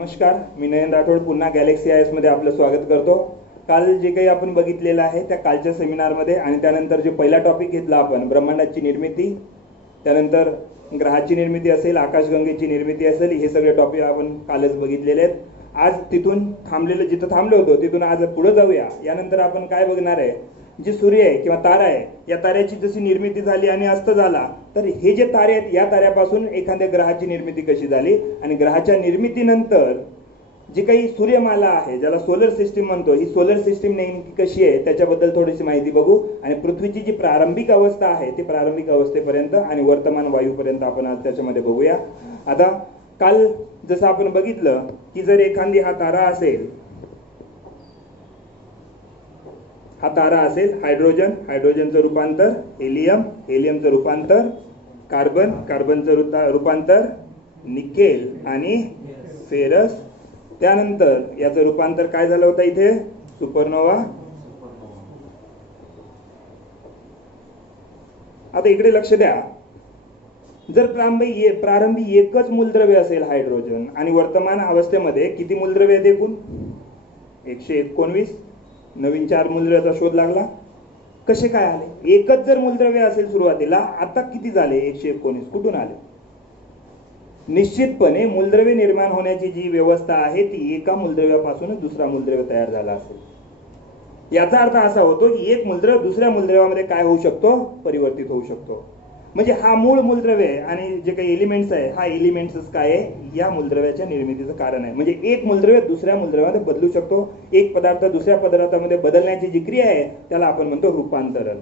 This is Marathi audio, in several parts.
नमस्कार, मी नयन राठोड पुन्हा गॅलेक्सी आयएस मध्ये आपलं स्वागत करतो. काल जे काही आपण बघितलेलं आहे त्या कालच्या सेमिनारमध्ये आणि त्यानंतर जे पहिला टॉपिक घेतला आपण ब्रह्मांडाची निर्मिती, त्यानंतर ग्रहाची निर्मिती असेल, आकाशगंगेची निर्मिती असेल, हे सगळे टॉपिक आपण कालच बघितलेले आहेत. आज तिथून जिथं थांबलो होतो तिथून आज पुढे जाऊया. यानंतर आपण काय बघणार आहे, जे सूर्य आहे किंवा तारा आहे, या ताऱ्याची जशी निर्मिती झाली आणि अस्त झाला, तर हे जे तारे आहेत या ताऱ्यापासून एखाद्या ग्रहाची निर्मिती कशी झाली आणि ग्रहाच्या निर्मितीनंतर जी काही सूर्यमाला आहे ज्याला सोलर सिस्टीम म्हणतो, ही सोलर सिस्टीम नेमकी कशी आहे त्याच्याबद्दल थोडीशी माहिती बघू. आणि पृथ्वीची जी प्रारंभिक अवस्था आहे ती प्रारंभिक अवस्थेपर्यंत आणि वर्तमान वायूपर्यंत आपण आज त्याच्यामध्ये बघूया. आता काल जसं आपण बघितलं की जर एखादी हा तारा असेल, हा तारा असेल हायड्रोजन, हायड्रोजनचं रूपांतर हेलियम, हेलियमचं रूपांतर कार्बन, कार्बनचं रूपांतर निकेल आणि फेरस, त्यानंतर याचं रूपांतर काय झालं होतं इथे सुपरनोवा. आता इकडे लक्ष द्या, जर प्रारंभी एकच मूलद्रव्य असेल हायड्रोजन आणि वर्तमान अवस्थेमध्ये किती मूलद्रव्य आहेत एकूण 119, नवीन 4 मूलद्रव्याचा शोध लागला. कसे काय आले? एकच जर मूलद्रव्य असेल सुरुवातीला, आता किती झाले 119 कुठून आले? निश्चितपणे मूलद्रव्य निर्माण होण्याची जी व्यवस्था आहे ती एका मूलद्रव्यापासूनच दुसरा मूलद्रव्य तयार झाला असेल. याचा अर्थ असा होतो की एक मूलद्रव्य दुसऱ्या मूलद्रव्यामध्ये काय होऊ शकतो, परिवर्तित होऊ शकतो. म्हणजे हा मूळ मूलद्रव्य आणि जे काही एलिमेंट्स आहे, हा एलिमेंट्स काय आहे या मूलद्रव्याच्या निर्मितीचं कारण आहे. म्हणजे एक मूलद्रव्य दुसऱ्या मूलद्रव्यामध्ये बदलू शकतो. एक पदार्थ दुसऱ्या पदार्थामध्ये बदलण्याची जी क्रिया आहे त्याला आपण म्हणतो रूपांतरण.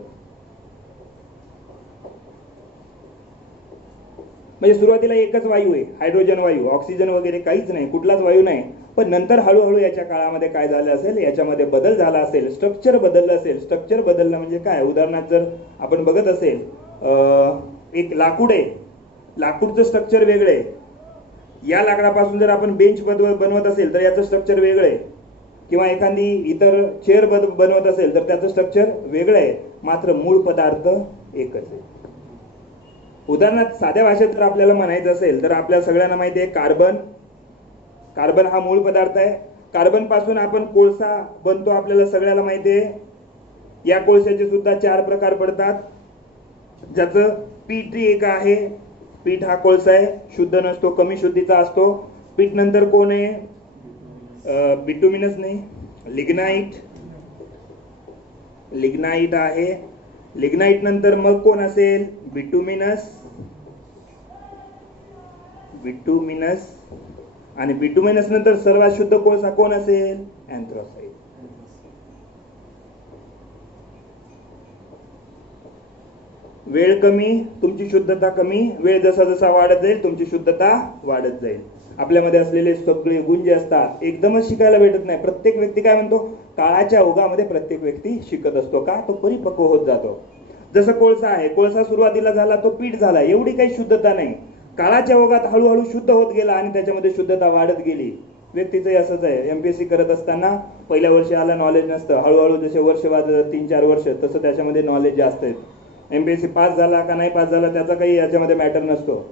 म्हणजे सुरुवातीला एकच वायू आहे हायड्रोजन वायू, ऑक्सिजन वगैरे काहीच नाही, कुठलाच वायू नाही. पण नंतर हळूहळू याच्या काळामध्ये काय झालं असेल, याच्यामध्ये बदल झाला असेल, स्ट्रक्चर बदललं असेल. स्ट्रक्चर बदलणं म्हणजे काय, उदाहरणार्थ जर आपण बघत असेल एक लाकूड आहे, लाकूडचं स्ट्रक्चर वेगळं आहे. या लाकडापासून जर आपण बेंच बनवत असेल तर याचं स्ट्रक्चर वेगळं आहे, किंवा एखादी इतर चेअर बनवत असेल तर त्याचं स्ट्रक्चर वेगळं आहे, मात्र मूळ पदार्थ एकच आहे. उदाहरणार्थ साध्या भाषेत जर आपल्याला म्हणायचं असेल तर आपल्या सगळ्यांना माहिती आहे कार्बन, कार्बन हा मूळ पदार्थ आहे. कार्बन पासून आपण कोळसा बनतो, आपल्याला सगळ्याला माहिती आहे. या कोळशाचे सुद्धा 4 प्रकार पडतात, ज्याचं पीठ एक आहे. पीठ हा कोळसा आहे, शुद्ध नसतो, कमी शुद्धीचा असतो. पीठ नंतर कोण आहे, बिटुमिनस नाही, लिग्नाइट, लिग्नाइट आहे. लिग्नाइट नंतर मग कोण असेल, बिटुमिनस, बिटुमिनस. आणि बिटुमिनस नंतर सर्वात शुद्ध कोळसा कोण असेल, अँथ्रासाइट. वेळ कमी, तुमची शुद्धता कमी. वेळ जसा जसा वाढत जाईल तुमची शुद्धता वाढत जाईल. आपल्यामध्ये असलेले सगळे गुण जे असतात एकदमच शिकायला भेटत नाही. प्रत्येक व्यक्ती काय म्हणतो, काळाच्या ओघामध्ये प्रत्येक व्यक्ती शिकत असतो. का, तो परिपक्व होत जातो. जसं कोळसा आहे, कोळसा सुरुवातीला झाला तो पीठ झाला, एवढी काही शुद्धता नाही. काळाच्या ओघात हळूहळू शुद्ध होत गेला आणि त्याच्यामध्ये शुद्धता वाढत गेली. व्यक्तीचंही असंच आहे. एमपीएससी करत असताना पहिल्या वर्षी आला नॉलेज नसतं, हळूहळू जसे वर्ष वाजत 3-4 वर्ष तसं त्याच्यामध्ये नॉलेज जास्त आहे. एमपीएससी पास झाला का नाही पास झाला त्याचा काही याच्यामध्ये मॅटर नसतो,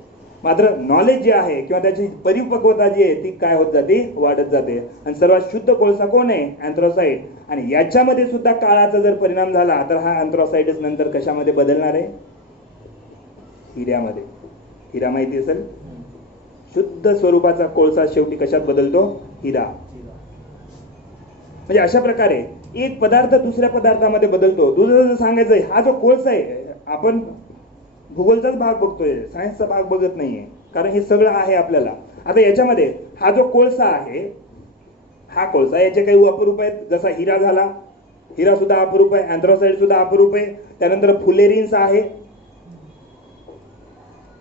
मात्र नॉलेज जे आहे किंवा त्याची परिपक्वता जी आहे ती काय होत जाते, वाढत जाते. आणि सर्वात शुद्ध कोळसा कोण आहे, अँथ्रासाइट. आणि याच्यामध्ये सुद्धा काळाचा जर परिणाम झाला तर हा अँथ्रासाइटच नंतर कशामध्ये बदलणार आहे, हिऱ्यामध्ये. हिरा माहिती असेल, शुद्ध स्वरूपाचा कोळसा शेवटी कशात बदलतो, हिरा. म्हणजे अशा प्रकारे एक पदार्थ दुसऱ्या पदार्थामध्ये बदलतो. दुसरं सांगायचं, हा जो कोळसा आहे, आपण भूगोलचाच भाग बघतोय, सायन्सचा भाग बघत नाहीये, कारण हे सगळं आहे आपल्याला. आता याच्यामध्ये हा जो कोळसा आहे, हा कोळसा, याचे काही अपरूप आहेत. जसा हिरा झाला, हिरा सुद्धा अपरूप आहे, अँथ्रासाइट सुद्धा अपरूप आहे. त्यानंतर फुलेरिन्स आहे,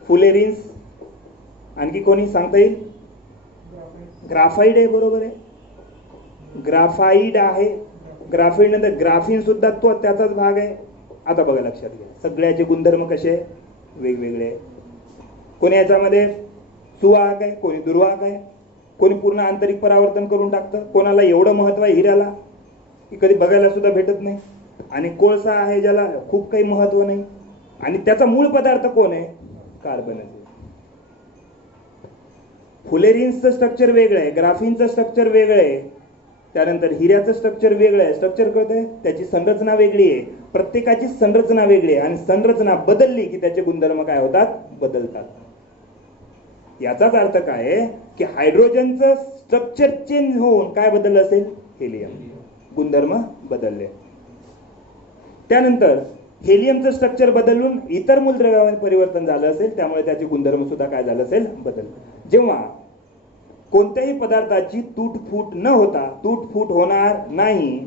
फुलेरिन्स. आणखी कोणी सांगता येईल, ग्राफाइड आहे, बरोबर आहे, ग्राफाइड आहे. ग्राफाइड नंतर ग्राफिन सुद्धा तो त्याचाच भाग आहे. आता बघा लक्षात घ्या, सगळ्याचे गुणधर्म कसे वेगवेगळे. कोणी याच्यामध्ये सुवाहक आहे, कोणी दुर्वाहक आहे, कोणी पूर्ण आंतरिक परावर्तन करून टाकतं. कोणाला एवढं महत्व आहे हिऱ्याला की कधी बघायला सुद्धा भेटत नाही. आणि कोळसा आहे ज्याला खूप काही महत्व नाही, आणि त्याचा मूळ पदार्थ कोण आहे, कार्बन आहे. फुलेरिन्सचं स्ट्रक्चर वेगळं आहे, ग्राफिनचं स्ट्रक्चर वेगळं आहे, त्यानंतर हिऱ्याचं स्ट्रक्चर वेगळं आहे. स्ट्रक्चर कळतंय, त्याची संरचना वेगळी आहे, प्रत्येकाची संरचना वेगळी आहे आणि संरचना बदलली की त्याचे गुणधर्म काय होतात, बदलतात. याचाच अर्थ काय आहे की हायड्रोजनचं स्ट्रक्चर चेंज होऊन काय बदललं असेल, हेलियम, गुणधर्म बदलले. त्यानंतर हेलियमचं स्ट्रक्चर बदलून इतर मूलद्रव्यामध्ये परिवर्तन झालं असेल, त्यामुळे त्याचे गुणधर्म सुद्धा काय झालं असेल, बदल. जेव्हा कोणत्याही पदार्थाची तूटफूट न होता, तूटफूट होणार नाही,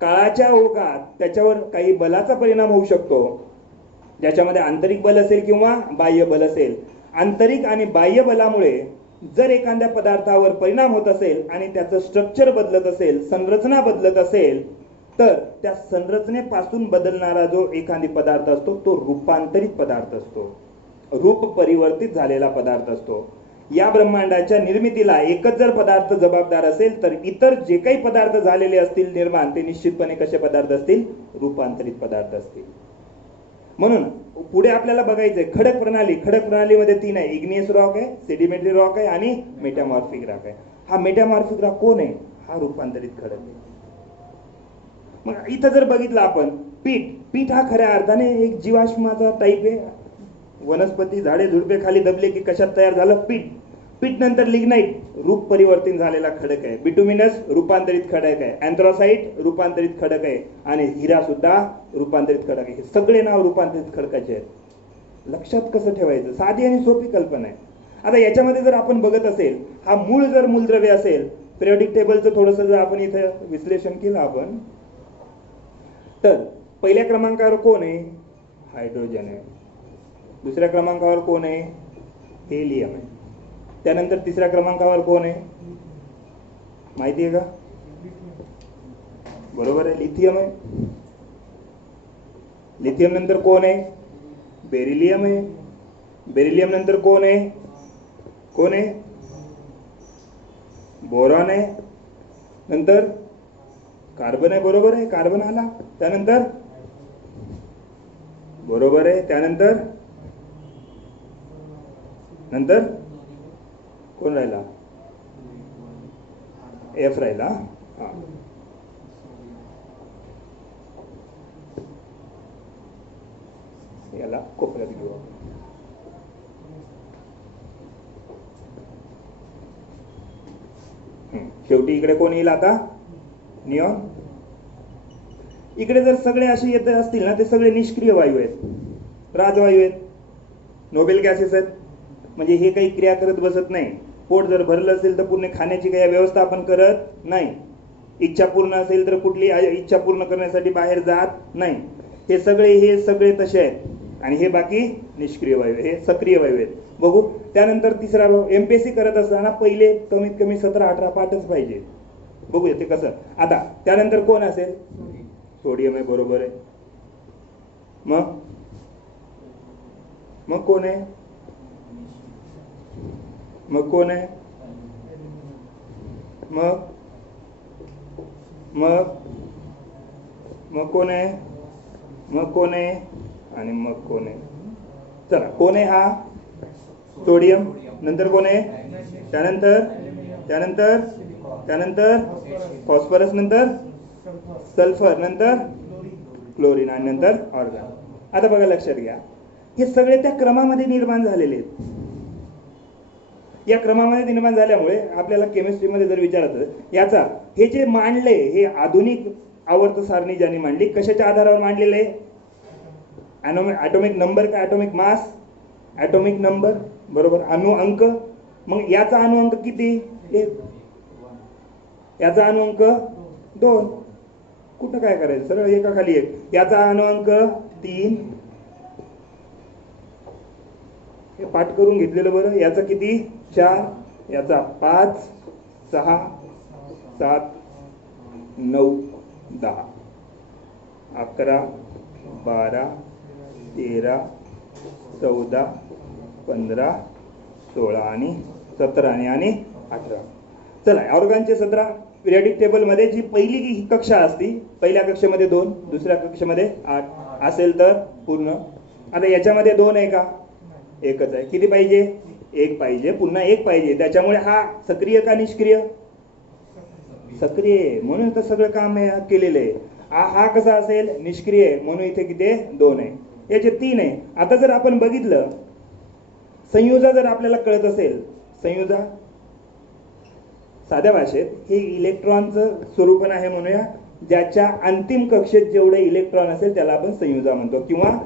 काळाच्या ओघात त्याच्यावर काही बलाचा परिणाम होऊ शकतो, ज्याच्यामध्ये आंतरिक बल असेल किंवा बाह्य बल असेल. आंतरिक आणि बाह्य बलामुळे जर एखाद्या पदार्थावर परिणाम होत असेल आणि त्याचं स्ट्रक्चर बदलत असेल, संरचना बदलत असेल, तर त्या संरचनेपासून बदलणारा जो एखादी पदार्थ असतो तो रूपांतरित पदार्थ असतो, रूप परिवर्तित झालेला पदार्थ असतो. या ब्रह्मांडाच्या निर्मितीला एकच जर पदार्थ जबाबदार असेल तर इतर जे काही पदार्थ झालेले असतील निर्माण, ते निश्चितपणे कसे पदार्थ असतील, रूपांतरित पदार्थ असतील. म्हणून पुढे आपल्याला बघायचंय खडक प्रणाली. खडक प्रणालीमध्ये 3 आहे, इग्नियस रॉक आहे, सेडिमेंटरी रॉक आहे आणि मेटामॉर्फिक रॉक आहे. हा मेटामॉर्फिक रॉक कोण आहे, हा रूपांतरित खडक आहे. मग इथं जर बघितलं आपण पीठ, पीठ हा खऱ्या अर्थाने एक जीवाश्माचा टाईप आहे. वनस्पती, झाडे झुडपे खाली दबले की कशात तयार झालं, पीठ. पीठ नंतर लिग्नाइट, रूप परिवर्तन झालेला खडक आहे. बिटुमिनस रूपांतरित खडक आहे. अँथ्रासाइट रूपांतरित खडक आहे आणि हिरा सुद्धा रूपांतरित खडक आहे. हे सगळे नाव रूपांतरित खडकाचे आहेत. लक्षात कसं ठेवायचं, साधी आणि सोपी कल्पना आहे. आता याच्यामध्ये जर आपण बघत असेल, हा मूळ जर मूलद्रव्य असेल, पिरियोडिक टेबलचं थोडंसं जर आपण इथं विश्लेषण केलं आपण, तर पहिल्या क्रमांकावर कोण आहे, हायड्रोजन आहे. दुसऱ्या क्रमांकावर कोण आहे, हेलियम आहे. त्यानंतर तिसऱ्या क्रमांकावर कोण आहे, माहिती आहे का, बरोबर आहे, लिथियम आहे. लिथियम नंतर कोण आहे, बेरिलियम आहे. बेरिलियम नंतर कोण आहे, कोण आहे, बोरॉन आहे. नंतर कार्बन आहे, बरोबर आहे, कार्बन आला. त्यानंतर बरोबर आहे, त्यानंतर नंतर कोण राहिला, एफ राहिला. हा, याला कोपऱ्यात घेऊ. शेवटी इकडे कोण येईल आता, निऑन. इकडे जर सगळे असे येत असतील ना, ते सगळे निष्क्रिय वायू आहेत, राजवायू आहेत, नोबेल गॅसेस आहेत. म्हणजे हे काही क्रिया करत बसत नाही. पोट जर भरलं असेल तर पूर्ण खाण्याची काही व्यवस्था आपण करत नाही. इच्छा पूर्ण असेल तर कुठली इच्छा पूर्ण करण्यासाठी बाहेर जात नाही. हे सगळे तसे आहेत आणि हे बाकी निष्क्रिय वायू, हे सक्रिय वायू आहेत. बघू. त्यानंतर तिसरा एमपीएससी करत असताना पहिले कमीत कमी 17-18 पाठच पाहिजे. बघूया ते कसं. आता त्यानंतर कोण असेल, सोडियम आहे, बरोबर आहे. मग कोण आहे, मग कोण आहे, मग कोण आहे, मग कोण आहे आणि मग कोण आहे. चला, कोण आहे, हा सोडियम. नंतर कोण आहे, त्यानंतर फॉस्फरस, नंतर सल्फर, नंतर क्लोरीन आणि नंतर ऑर्गन. आता बघा, लक्षात घ्या, हे सगळे त्या क्रमामध्ये निर्माण झालेले आहेत. या क्रमामध्ये निर्माण झाल्यामुळे आपल्याला केमिस्ट्रीमध्ये जर विचारायचं, याचा हे जे मांडले, हे आधुनिक आवर्त सारणी ज्यांनी मांडली, कशाच्या आधारावर मांडलेलं आहे, ॲटॉमिक नंबर का ॲटॉमिक मास, ॲटॉमिक नंबर, बरोबर, अणु अंक. मग याचा अणु अंक किती, 1. याचा अणु अंक 2. कुठं काय करायचं, सरळ एका खाली एक. याचा अणु अंक 3. हे पाठ करून घेतलेलं बरं. याचा किती, 4. याचा 5, 6, 7, 9, 10, 11, 12, 13, 14, 15, 16 आणि 17 आणि 18. चला, ऑर्गनचे 17. पिरियडिक टेबलमध्ये जी पहिली कक्षा असती, पहिल्या कक्षेमध्ये 2, दुसऱ्या कक्षेमध्ये 8 असेल तर पूर्ण. आता याच्यामध्ये 2 आहे का, एकच आहे. किती पाहिजे, एक पाहिजे, पुन्हा एक पाहिजे. त्याच्यामुळे हा सक्रिय का निष्क्रिय? सक्रिय आहे, म्हणून तर सगळं काम केलेलं आहे. हा कसा असेल? निष्क्रिय आहे, म्हणून इथे किती आहे? 2 आहे. याचे 3 आहे. आता जर आपण बघितलं, संयुजा जर आपल्याला कळत असेल, संयुजा साध्या भाषेत हे इलेक्ट्रॉनचं स्वरूपण आहे म्हणूया. ज्याच्या अंतिम कक्षेत जेवढे इलेक्ट्रॉन असेल त्याला आपण संयुजा म्हणतो, किंवा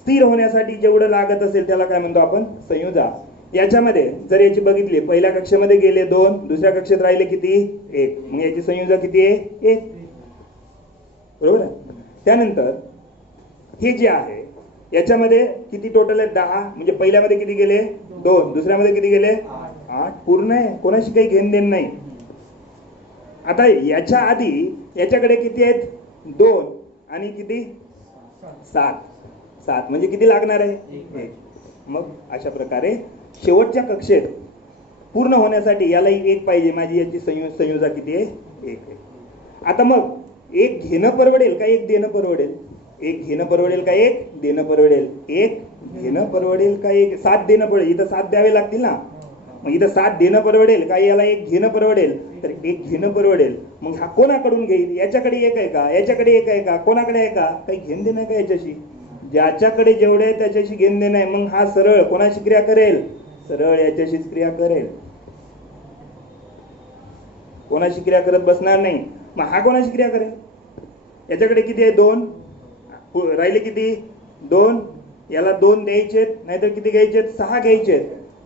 स्थिर होण्यासाठी जेवढं लागत असेल त्याला काय म्हणतो आपण? संयुजा. याच्यामध्ये जर याची बघितली, पहिल्या कक्षेमध्ये गेले 2, दुसऱ्या कक्षेत राहिले किती? 1. मग याची संयुजा किती आहे? 1. बरोबर आहे. त्यानंतर हे जे आहे याच्यामध्ये किती टोटल आहे? 10. म्हणजे पहिल्यामध्ये किती गेले? 2. दुसऱ्यामध्ये किती गेले? 8. पूर्ण आहे, कोणाशी काही घेण देण नाही. आता याच्या आधी याच्याकडे किती आहेत? 2 आणि किती? 7 म्हणजे किती लागणार आहे? 1. मग अशा प्रकारे शेवटच्या कक्षेत पूर्ण होण्यासाठी यालाही 1 पाहिजे. माझी याची संयुजा किती आहे? 1 आहे. आता मग 1 घेणं परवडेल का 1 देणं परवडेल? 1 घेणं परवडेल का 1 देणं परवडेल? 1 घेणं परवडेल का 1 7 देणं परवडेल? इथं 7 द्यावे लागतील ना. मग इथं 7 देणं परवडेल का याला 1 घेणं परवडेल? तर 1 घेणं परवडेल. मग हा कोणाकडून घेईल? याच्याकडे 1 आहे का? याच्याकडे 1 आहे का? कोणाकडे आहे का? काही घेण देणं आहे का याच्याशी? ज्याच्याकडे जेवढे आहे त्याच्याशी घेण देणं आहे. मग हा सरळ कोणाशी क्रिया करेल? सरळ याच्याशीच क्रिया करेल, कोणाशी क्रिया करत बसणार नाही. मग हा कोणाशी क्रिया करेल? याच्याकडे किती आहे? 2. राहिले किती? 2. याला 2 द्यायचे, नाहीतर किती घ्यायचे? 6 घ्यायचे.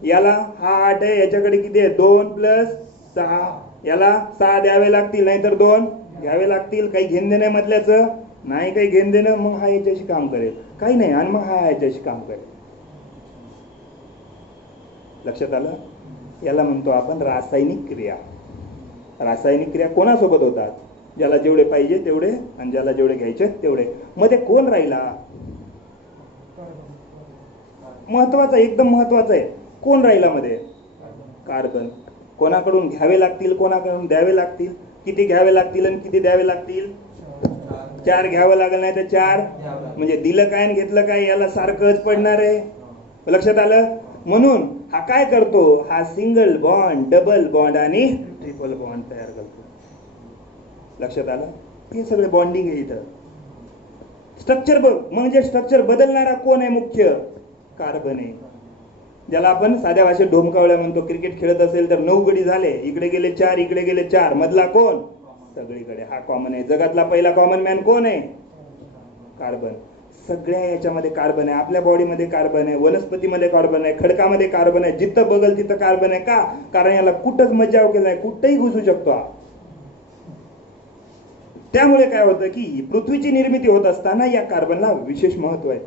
याला हा 8 आहे, याच्याकडे किती आहे? 2 + 6. याला 6 द्यावे लागतील, नाहीतर 2 घ्यावे लागतील. काही घेण देणं मधल्याचं नाही, काही घेण देणं. मग हा याच्याशी काम करेल, काही नाही, आणि मग हा याच्याशी काम करेल. लक्षात आलं? याला म्हणतो आपण रासायनिक क्रिया. रासायनिक क्रिया कोणासोबत होतात? ज्याला जेवढे पाहिजे तेवढे आणि ज्याला जेवढे घ्यायचे तेवढे. मध्ये कोण राहिला? महत्वाचं, एकदम महत्वाचं आहे. कोण राहिला मध्ये? कार्बन. कोणाकडून घ्यावे लागतील, कोणाकडून द्यावे लागतील? किती घ्यावे लागतील आणि किती द्यावे लागतील? 4 घ्यावं लागेल, नाही तर 4. म्हणजे दिलं काय आणि घेतलं काय याला सारखंच पडणार आहे. लक्षात आलं? म्हणून हा काय करतो? हा सिंगल बॉन्ड, डबल बॉन्ड आणि ट्रिपल बॉन्ड तयार करतो. लक्षात आलं? हे सगळे बॉन्डिंग आहे इथं. स्ट्रक्चर म्हणजे स्ट्रक्चर बदलणारा कोण आहे? मुख्य कार्बन आहे, ज्याला आपण साध्या भाषेत ढोमकावळ्या म्हणतो. क्रिकेट खेळत असेल तर 9 गडी झाले, इकडे गेले 4, इकडे गेले 4, मधला कोण? सगळीकडे हा कॉमन आहे. जगातला पहिला कॉमन मॅन कोण आहे? कार्बन. सगळ्या याच्यामध्ये कार्बन आहे. आपल्या बॉडीमध्ये कार्बन आहे, वनस्पतीमध्ये कार्बन आहे, खडकामध्ये कार्बन आहे. जिथं बघल तिथं कार्बन आहे. का? कारण याला कुठंच मज्जाव केला नाही, कुठंही घुसू शकतो हा. त्यामुळे काय होतं की पृथ्वीची निर्मिती होत असताना या कार्बनला विशेष महत्व आहे.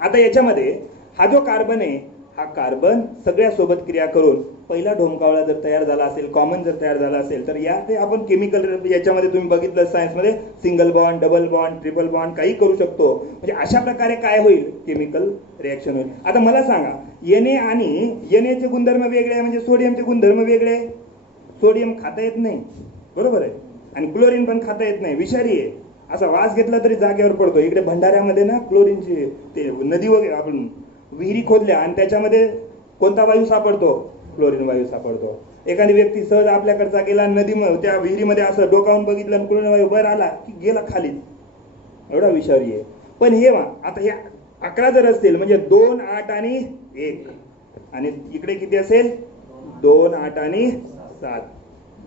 आता याच्यामध्ये हा जो कार्बन आहे, हा कार्बन सगळ्या सोबत क्रिया करून पहिला ढोमकावळा जर तयार झाला असेल, कॉमन जर तयार झाला असेल, तर या ते आपण केमिकल याच्यामध्ये तुम्ही बघितलं सायन्समध्ये single bond, double bond, triple bond काही करू शकतो. म्हणजे अशा प्रकारे काय होईल? केमिकल रिॲक्शन होईल. आता मला सांगा, Na आणि Na चे गुणधर्म वेगळे आहे, म्हणजे सोडियमचे गुणधर्म वेगळे. सोडियम खाता येत नाही, बरोबर आहे, आणि क्लोरीन पण खाता येत नाही, विषारी आहे. असा वास घेतला तरी जागेवर पडतो. इकडे भंडाऱ्यामध्ये ना क्लोरीनची ते नदी वगैरे आपण विहिरी खोदल्या आणि त्याच्यामध्ये कोणता वायू सापडतो? क्लोरीन वायू सापडतो. एखादी व्यक्ती सहज आपल्याकडचा गेला नदीमध्ये, त्या विहिरीमध्ये असं डोकावून बघितलं आणि क्लोरीन वायू वर आला की गेला खाली, एवढा विषारी आहे. पण हे आता हे 11 जर असतील म्हणजे 2, 8 आणि 1, आणि इकडे किती असेल? 2, 8 आणि 7,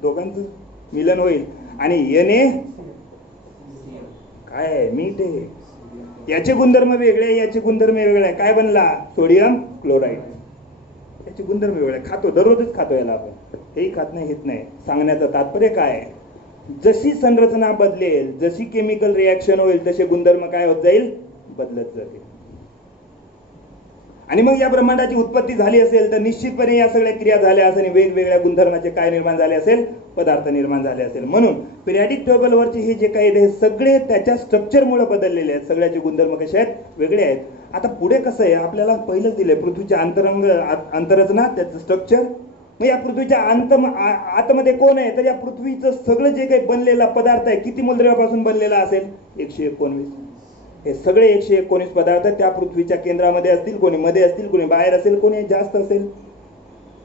दोघांचं मिलन होईल. आणि Na काय? मीठ आहे. याचे गुणधर्म वेगळे, याचे गुणधर्म वेगळे. काय बनला? Sodium chloride. याचे गुणधर्म वेगळे. खातो, दररोजच खातो याला आपण, हेही खात नाही, हेच नाही. सांगण्याचं तात्पर्य काय? जशी संरचना बदलेल, जशी केमिकल रिॲक्शन होईल, तसे गुणधर्म काय होत जाईल? बदलत जातील. आणि मग या ब्रह्मांडाची उत्पत्ती झाली असेल तर निश्चितपणे या सगळ्या क्रिया झाल्या असेल, वेगवेगळ्या गुणधर्माचे काय निर्माण झाले असेल? पदार्थ निर्माण झाले असेल. म्हणून पिरियडिक टेबलवरचे हे जे काही हे सगळे त्याच्या स्ट्रक्चरमुळे बदललेले आहेत. सगळ्याचे गुणधर्म कसे आहेत? वेगळे आहेत. आता पुढे कसं आहे? आपल्याला पहिलंच दिलंय पृथ्वीच्या अंतरचना, त्याचं स्ट्रक्चर. मग या पृथ्वीच्या आतमध्ये कोण आहे? तर या पृथ्वीचं सगळं जे काही बनलेला पदार्थ आहे किती मूलद्रव्यापासून बनलेला असेल? 119. हे सगळे 119 पदार्थ त्या पृथ्वीच्या केंद्रामध्ये असतील, कोणी मध्ये असतील, कोणी बाहेर असेल, कोणी जास्त असेल.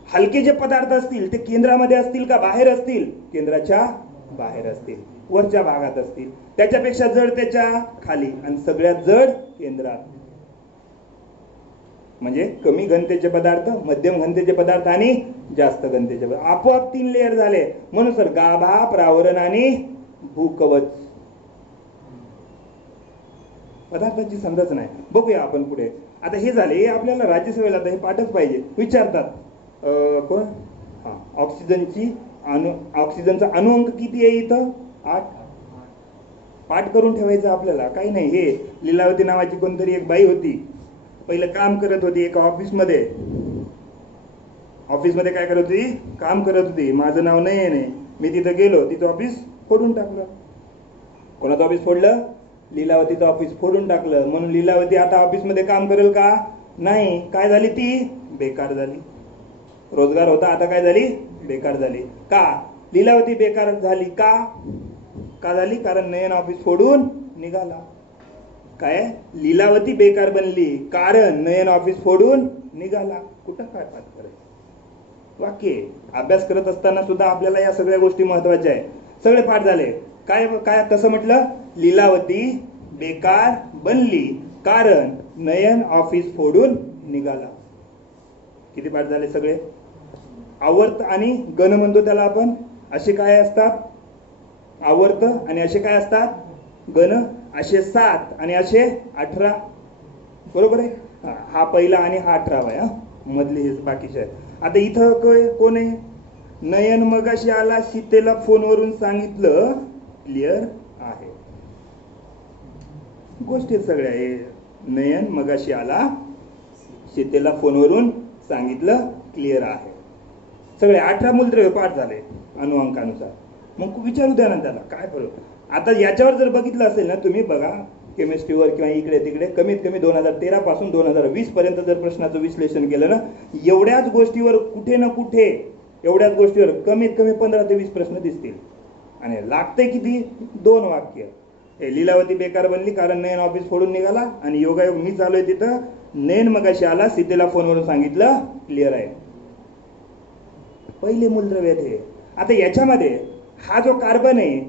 हलके जे पदार्थ असतील ते केंद्रामध्ये असतील का बाहेर असतील? केंद्राच्या बाहेर असतील, वरच्या भागात असतील. त्याच्यापेक्षा जड त्याच्या खाली, आणि सगळ्यात जड केंद्रात. म्हणजे कमी घनतेचे पदार्थ, मध्यम घनतेचे पदार्थ आणि जास्त घनतेचे पदार्थ. आपोआप 3 लेअर झाले. म्हणून सर गाभा, प्रावरण आणि भूकवच. पदार्थाची संरचना आहे. बघूया आपण पुढे. आता हे झाले, हे आपल्याला राज्यसेवेला हे पाठच पाहिजे. विचारतात कोण? ऑक्सिजनचा अणुअंक किती आहे इथं? 8. पाठ करून ठेवायचं आपल्याला, काही नाही. हे लीलावती नावाची कोणतरी एक बाई होती, पहिलं काम करत होती एका ऑफिसमध्ये. ऑफिसमध्ये काय करत होती? काम करत होती. माझं नाव नाही. मी तिथं गेलो, तिथं ऑफिस फोडून टाकलं. कोणाचं ऑफिस फोडलं? लीलावतीचं ऑफिस फोडून टाकलं. म्हणून लीलावती आता ऑफिसमध्ये काम करेल का? नाही. काय झाली ती? बेकार झाली. रोजगार होता, आता काय झाली? बेकार झाली. का लीलावती बेकार झाली? का झाली? कारण नयन ऑफिस फोडून निघाला. काय? लीलावती बेकार बनली कारण नयन ऑफिस फोडून निघाला. कुठं काय पाठ करायचं? वाक्य. अभ्यास करत असताना सुद्धा आपल्याला या सगळ्या गोष्टी महत्वाच्या आहे. सगळे पाठ झाले. काय काय कसं म्हटलं? लीलावती बेकार बनली कारण नयन ऑफिस फोडून निघाला. किती पाठ झाले सगळे? आवर्त आणि गण म्हणतो त्याला आपण. असे काय असतात? आवर्त. आणि असे काय असतात? गण. असे 7 आणि असे 18. बरोबर आहे. हा पहिला आणि हा 18वा आहे. मधले हे बाकीचे आहेत. आता इथं कोण आहे? नयन मगाशी आला, सीतेला फोनवरून सांगितलं, क्लिअर आहे. गोष्टी सगळ्या आहे. नयन मगाशी आला, सीतेला फोनवरून सांगितलं, क्लिअर आहे. सगळे 18 मूलद्रव्य पाठ झाले अनुअंकानुसार. मग विचारू द्या ना त्याला काय फरक. आता याच्यावर जर बघितलं असेल ना तुम्ही, बघा केमिस्ट्रीवर किंवा इकडे तिकडे कमीत कमी 2013 पासून 2020 पर्यंत जर प्रश्नाचं विश्लेषण केलं ना, एवढ्याच गोष्टीवर कुठे ना कुठे एवढ्याच गोष्टीवर कमीत कमी 15 ते 20 प्रश्न दिसतील. आणि लागते किती? 2 वाक्य. हे लीलावती बेकार बनली कारण नयन ऑफिस फोडून निघाला, आणि योगायोग मी चालू तिथं, नयन मगाशी आला, सीतेला फोनवरून सांगितलं, क्लिअर आहे. पहिले मूलद्रव्य हे. आता याच्यामध्ये हा जो कार्बन आहे,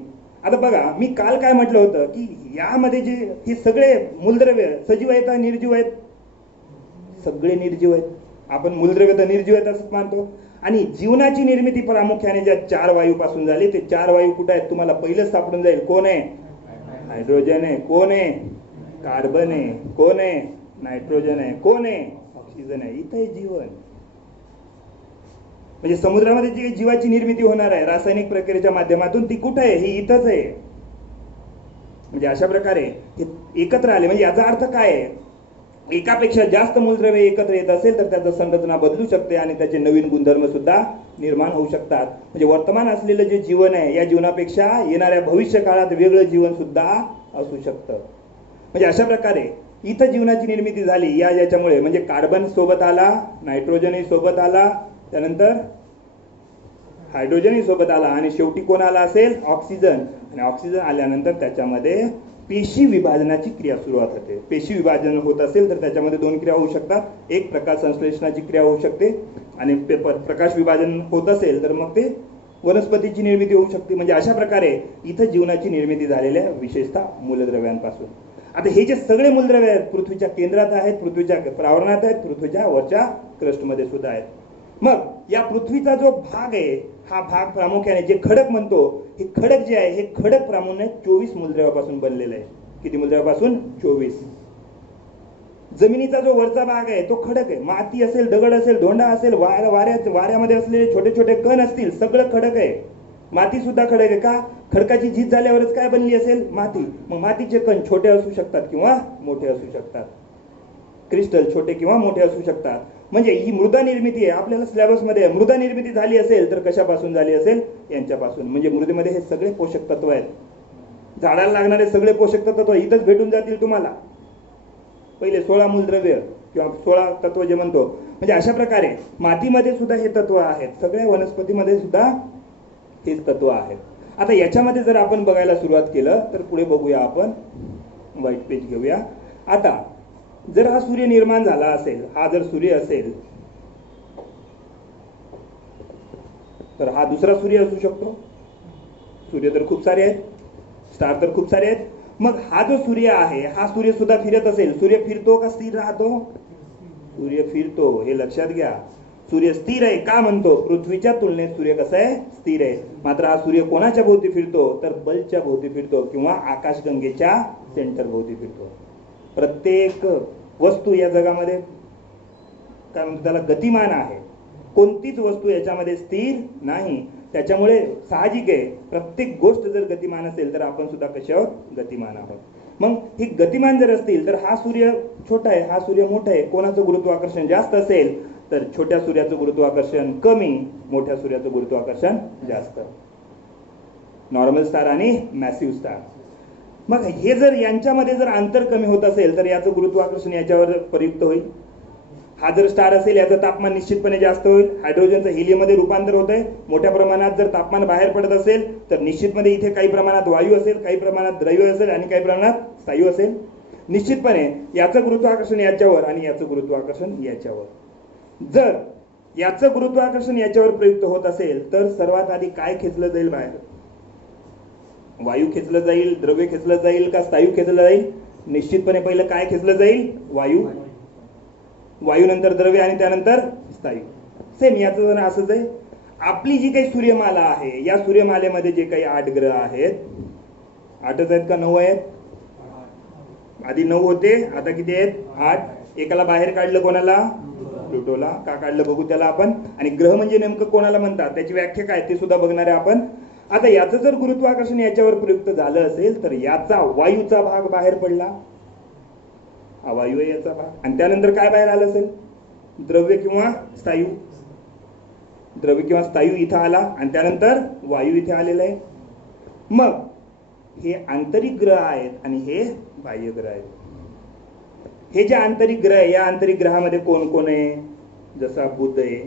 आता बघा मी काल काय म्हटलं होतं की यामध्ये जे हे सगळे मूलद्रव्य सजीव आहेत का निर्जीव आहेत? सगळे निर्जीव आहेत. आपण मूलद्रव्य तर निर्जीव आहेत असंच मानतो. आणि जीवनाची निर्मिती प्रामुख्याने ज्या 4 वायूपासून झाली, ते 4 वायू कुठे आहेत तुम्हाला पहिलंच सापडून जाईल. कोण आहे? हायड्रोजन आहे. कोण आहे? कार्बन आहे. कोण आहे? नायट्रोजन आहे. कोण आहे? ऑक्सिजन आहे. इथं आहे जीवन. म्हणजे समुद्रामध्ये जी जीवाची निर्मिती होणार आहे रासायनिक प्रक्रियेच्या माध्यमातून, ती कुठे आहे? ही इथंच आहे. म्हणजे अशा प्रकारे हे एकत्र आले. म्हणजे याचा अर्थ काय आहे? एकापेक्षा जास्त मूलद्रव्य एकत्र येत असेल तर त्याचा संरचना बदलू शकते आणि त्याचे नवीन गुणधर्म सुद्धा निर्माण होऊ शकतात. म्हणजे वर्तमान असलेलं जे जीवन आहे, या जीवनापेक्षा येणाऱ्या भविष्य काळात वेगळं जीवन सुद्धा असू शकतं. म्हणजे अशा प्रकारे इथं जीवनाची निर्मिती झाली याच्यामुळे. म्हणजे कार्बन सोबत आला, नायट्रोजनही सोबत आला, त्यानंतर हायड्रोजनही सोबत आला, आणि शेवटी कोण आला असेल? ऑक्सिजन. आणि ऑक्सिजन आल्यानंतर त्याच्यामध्ये पेशी विभाजनाची क्रिया सुरुवात होते. पेशी विभाजन होत असेल तर त्याच्यामध्ये 2 क्रिया होऊ शकतात. एक प्रकाश संश्लेषणाची क्रिया होऊ शकते, आणि प्रकाश विभाजन होत असेल तर मग ते वनस्पतीची निर्मिती होऊ शकते. म्हणजे अशा प्रकारे इथं जीवनाची निर्मिती झालेल्या विशेषतः मूलद्रव्यांपासून. आता हे जे सगळे मूलद्रव्य आहेत पृथ्वीच्या केंद्रात आहेत, पृथ्वीच्या प्रावरणात आहेत, पृथ्वीच्या वरच्या क्रस्टमध्ये सुद्धा आहेत. मग या पृथ्वीचा जो भाग आहे, हा भाग प्रामुख्याने जे खडक म्हणतो, हे खडक जे आहे हे खडक प्रामुख्याने 24 मूलद्रव्यापासून बनलेलं आहे. किती मूलद्रव्यापासून? 24. जमिनीचा जो वरचा भाग आहे तो खडक आहे. माती असेल, दगड असेल, धोंडा असेल, वाऱ्यामध्ये असलेले छोटे छोटे कण असतील, सगळं खडक आहे. माती सुद्धा खडक आहे. का? खडकाची झीज झाल्यावरच काय बनली असेल? माती. मग मातीचे कण छोटे असू शकतात किंवा मोठे असू शकतात. क्रिस्टल छोटे किंवा मोठे असू शकतात. म्हणजे ही मृदा निर्मिती आहे. आपल्याला सिलेबसमध्ये मृदा निर्मिती झाली असेल तर कशापासून झाली असेल? यांच्यापासून. म्हणजे मृदेमध्ये हे सगळे पोषक तत्व आहेत. झाडाला लागणारे सगळे पोषक तत्व इथंच भेटून जातील तुम्हाला. पहिले 16 मूलद्रव्य किंवा 16 तत्व जे म्हणतो. म्हणजे अशा प्रकारे मातीमध्ये सुद्धा हे तत्व आहेत. सगळ्या वनस्पतीमध्ये सुद्धा हेच तत्व आहेत. आता याच्यामध्ये जर आपण बघायला सुरुवात केलं तर पुढे बघूया आपण. व्हाईट पेज घेऊया. आता जर हा सूर्य निर्माण झाला असेल, हा जर सूर्य असेल तर हा दुसरा सूर्य असू शकतो. सूर्य तर खूप सारे आहेत, स्टार तर खूप सारे आहेत. मग हा जो सूर्य आहे, हा सूर्य सुद्धा फिरत असेल. सूर्य फिरतो का स्थिर राहतो? सूर्य फिरतो, हे लक्षात घ्या. सूर्य स्थिर आहे का म्हणतो? पृथ्वीच्या तुलनेत सूर्य कसा आहे? स्थिर आहे. मात्र हा सूर्य कोणाच्या भोवती फिरतो? तर बल्बच्या भोवती फिरतो किंवा आकाशगंगेच्या सेंटर भोवती फिरतो. प्रत्येक वस्तू या जगामध्ये काय म्हणतो त्याला, गतिमान आहे. कोणतीच वस्तू याच्यामध्ये स्थिर नाही. त्याच्यामुळे साहजिक आहे, प्रत्येक गोष्ट जर गतिमान असेल तर आपण सुद्धा कशावर गतिमान आहोत. मग हे गतिमान जर असतील तर हा सूर्य छोटा आहे, हा सूर्य मोठा आहे. कोणाचं गुरुत्वाकर्षण जास्त असेल तर छोट्या सूर्याचं गुरुत्वाकर्षण कमी, मोठ्या सूर्याचं गुरुत्वाकर्षण जास्त. नॉर्मल स्टार आणि मॅसिव्ह स्टार. मग हे जर यांच्यामध्ये जर अंतर कमी होत असेल तर याचं गुरुत्वाकर्षण याच्यावर प्रयुक्त होईल. हा जर स्टार असेल याचं तापमान निश्चितपणे जास्त होईल. हायड्रोजनचं हिलियममध्ये रूपांतर होत आहे. मोठ्या प्रमाणात जर तापमान बाहेर पडत असेल तर निश्चितपणे इथे काही प्रमाणात वायू असेल, काही प्रमाणात द्रव्य असेल आणि काही प्रमाणात स्थायू असेल. निश्चितपणे याचं गुरुत्वाकर्षण याच्यावर आणि याचं गुरुत्वाकर्षण याच्यावर. जर याचं गुरुत्वाकर्षण याच्यावर प्रयुक्त होत असेल तर सर्वात आधी काय खेचलं जाईल बाहेर? वायू खेचलं जाईल, द्रव्य खेचलं जाईल का स्थायू खेचलं जाईल? निश्चितपणे पहिलं काय खेचलं जाईल? वायू. वायू नंतर द्रव्य आणि त्यानंतर स्थायू. सेम याचं असंच आहे. आपली जी काही सूर्यमाला आहे, या सूर्यमालेमध्ये जे काही 8 ग्रह आहेत, 8च आहेत का 9 आहेत? आधी 9 होते, आता किती आहेत? 8. एकाला बाहेर काढलं, कोणाला? प्लुटोला. का काढलं बघू त्याला आपण. आणि ग्रह म्हणजे नेमकं कोणाला म्हणतात, त्याची व्याख्या काय ते सुद्धा बघणार आहे आपण. आता याचं जर गुरुत्वाकर्षण याच्यावर प्रयुक्त झालं असेल तर याचा वायूचा भाग बाहेर पडला, हा वायू आहे याचा भाग. आणि त्यानंतर काय बाहेर आलं असेल? द्रव्य किंवा स्थायू. द्रव्य किंवा स्थायू इथं आला आणि त्यानंतर वायू इथे आलेला आहे. मग हे आंतरिक ग्रह आहेत आणि हे बाह्य ग्रह आहेत. हे जे आंतरिक ग्रह आहे, या आंतरिक ग्रहामध्ये कोण कोण आहे? जसा बुध आहे,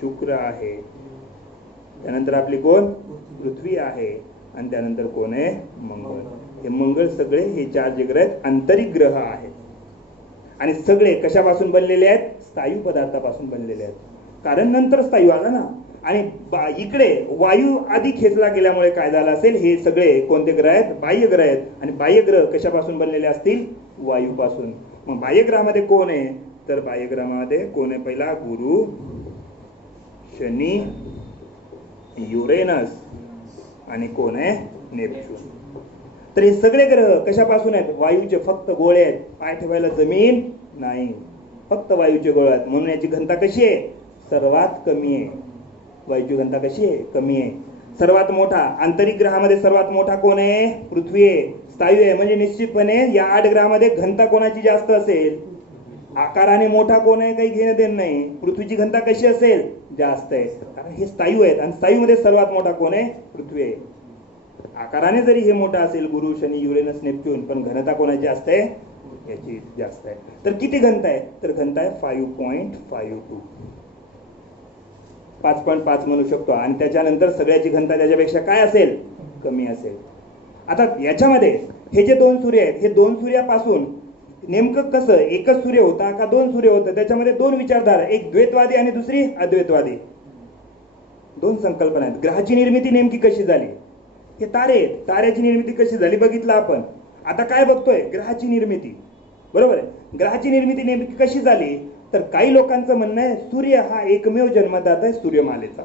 शुक्र आहे, त्यानंतर आपली कोण? पृथ्वी आहे, आणि त्यानंतर कोण आहे? मंगळ. हे मंगळ सगळे हे 4 जे ग्रह आहेत आंतरिक ग्रह आहेत. आणि सगळे कशापासून बनलेले आहेत? स्थायू पदार्थापासून बनलेले आहेत. कारण नंतर स्थायू आला ना. आणि इकडे वायू आधी खेचला गेल्यामुळे काय झालं असेल? हे सगळे कोणते ग्रह आहेत? बाह्य ग्रह आहेत. आणि बाह्य ग्रह कशापासून बनलेले असतील? वायूपासून. मग बाह्य ग्रहामध्ये कोण आहे? तर बाह्य ग्रहामध्ये कोण आहे? पहिला गुरु, शनी, युरेनस आणि कोण आहे? नेपच्यून. तर हे सगळे ग्रह कशापासून आहेत? वायूचे फक्त गोळे आहेत. पाय ठेवायला जमीन नाही, फक्त वायूचे गोळे आहेत. म्हणून याची घनता कशी आहे? सर्वात कमी आहे. वायूची घनता कशी आहे? कमी आहे. सर्वात मोठा आंतरिक ग्रहामध्ये सर्वात मोठा कोण आहे? पृथ्वी आहे. स्थायू आहे. म्हणजे निश्चितपणे या 8 ग्रहामध्ये घनता कोणाची जास्त असेल? आकाराने मोठा कोण आहे? काही घेणं देणं नाही. पृथ्वीची घनता कशी असेल? जास्त आहे. कारण हे स्थायू आहेत आणि स्थायूमध्ये सर्वात मोठा कोण आहे? पृथ्वी आहे. आकाराने जरी हे मोठा असेल, गुरु, शनी, युरेनस, नेपच्यून, पण घनता कोणाची जास्त आहे? याची जास्त आहे. तर किती घनता आहे? तर घनता आहे 5.52, 5.5 म्हणू शकतो. आणि त्याच्यानंतर सगळ्याची घनता त्याच्यापेक्षा काय असेल? कमी असेल. आता याच्यामध्ये हे जे 2 सूर्य आहेत, हे 2 सूर्यापासून नेमकं कसं? एकच सूर्य होता का 2 सूर्य होतं? त्याच्यामध्ये 2 विचारधारा, एक द्वैतवादी आणि दुसरी अद्वैतवादी. 2 संकल्पना आहेत. ग्रहाची निर्मिती नेमकी कशी झाली? हे तारे आहेत. ताऱ्याची निर्मिती कशी झाली बघितलं आपण. आता काय बघतोय? ग्रहाची निर्मिती. बरोबर आहे. ग्रहाची निर्मिती नेमकी कशी झाली? तर काही लोकांचं म्हणणं आहे सूर्य हा एकमेव जन्मदाता आहे सूर्यमालेचा.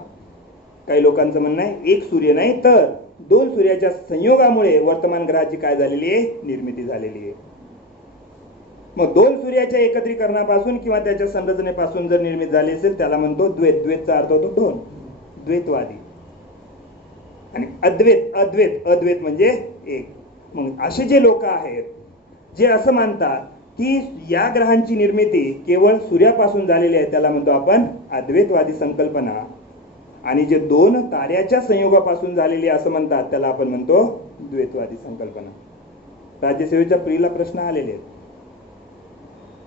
काही लोकांचं म्हणणं आहे एक सूर्य नाही तर 2 सूर्याच्या संयोगामुळे वर्तमान ग्रहाची काय झालेली आहे? निर्मिती झालेली आहे. मग 2 सूर्याच्या एकत्रीकरणापासून किंवा त्याच्या संरचनेपासून जर निर्मित झाली असेल त्याला म्हणतो द्वैत. द्वैतचा अर्थ होतो 2. द्वैतवादी. आणि अद्वैत म्हणजे एक. मग असे जे लोक आहेत जे असं मानतात की या ग्रहांची निर्मिती केवळ सूर्यापासून झालेली आहे, त्याला म्हणतो आपण अद्वैतवादी संकल्पना. आणि जे 2 ताऱ्याच्या संयोगापासून झालेली असं म्हणतात त्याला आपण म्हणतो द्वैतवादी संकल्पना. राज्यसेवेच्या प्रीला प्रश्न आलेले आहेत.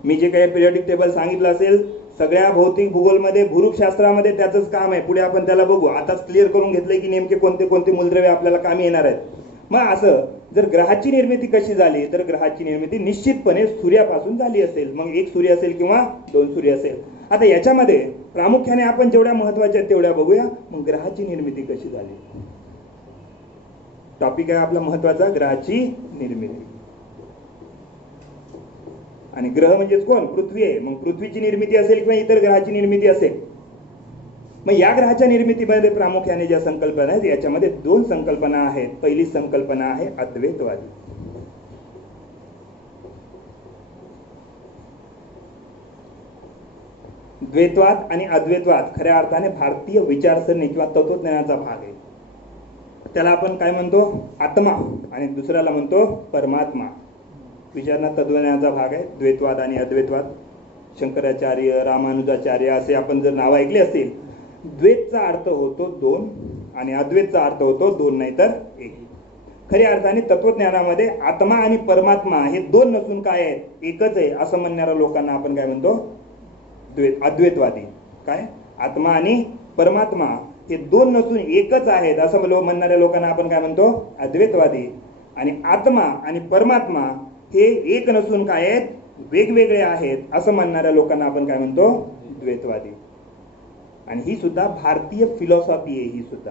मी जे काही पिरियडिक टेबल सांगितलं असेल सगळ्या भौतिक भूगोलमध्ये, भूरूपशास्त्रामध्ये त्याचंच काम आहे. पुढे आपण त्याला बघू. आताच क्लिअर करून घेतलंय की नेमके कोणते कोणते मूलद्रव्य आपल्याला कामी येणार आहेत. मग असं जर ग्रहाची निर्मिती कशी झाली तर ग्रहाची निर्मिती निश्चितपणे सूर्यापासून झाली असेल. मग एक सूर्य असेल किंवा दोन सूर्य असेल. आता याच्यामध्ये प्रामुख्याने आपण जेवढ्या महत्वाच्या तेवढ्या बघूया. मग ग्रहाची निर्मिती कशी झाली. टॉपिक आहे आपला महत्वाचा, ग्रहाची निर्मिती. आणि ग्रह म्हणजेच कोण, पृथ्वी आहे. मग पृथ्वीची निर्मिती असेल किंवा इतर ग्रहाची निर्मिती असेल. मग या ग्रहाच्या निर्मितीमध्ये प्रामुख्याने ज्या संकल्पना आहेत याच्यामध्ये दोन संकल्पना आहेत. पहिली संकल्पना आहे अद्वैतवादी. द्वैतवाद आणि अद्वैतवाद खऱ्या अर्थाने भारतीय विचारसरणी किंवा तत्वज्ञानाचा भाग आहे. त्याला आपण काय म्हणतो, आत्मा, आणि दुसऱ्याला म्हणतो परमात्मा. विचारणा तत्वज्ञानाचा भाग आहे द्वैतवाद आणि अद्वैतवाद. शंकराचार्य, रामानुजाचार्य असे आपण जर नाव ऐकले असतील. द्वैतचा अर्थ होतो दोन आणि अद्वैतचा अर्थ होतो दोन नाही तर एक. खऱ्या अर्थाने तत्वज्ञानामध्ये आत्मा आणि परमात्मा हे दोन नसून काय आहेत, एकच आहे असं म्हणणाऱ्या लोकांना आपण काय म्हणतो, अद्वैतवादी. काय, आत्मा आणि परमात्मा हे दोन नसून एकच आहेत असं म्हणणाऱ्या लोकांना आपण काय म्हणतो, अद्वैतवादी. आणि आत्मा आणि परमात्मा हे एक नसून काय आहेत, वेगवेगळे आहेत असं म्हणणाऱ्या लोकांना आपण काय म्हणतो, द्वैतवादी. आणि ही सुद्धा भारतीय फिलॉसॉफी आहे ही सुद्धा.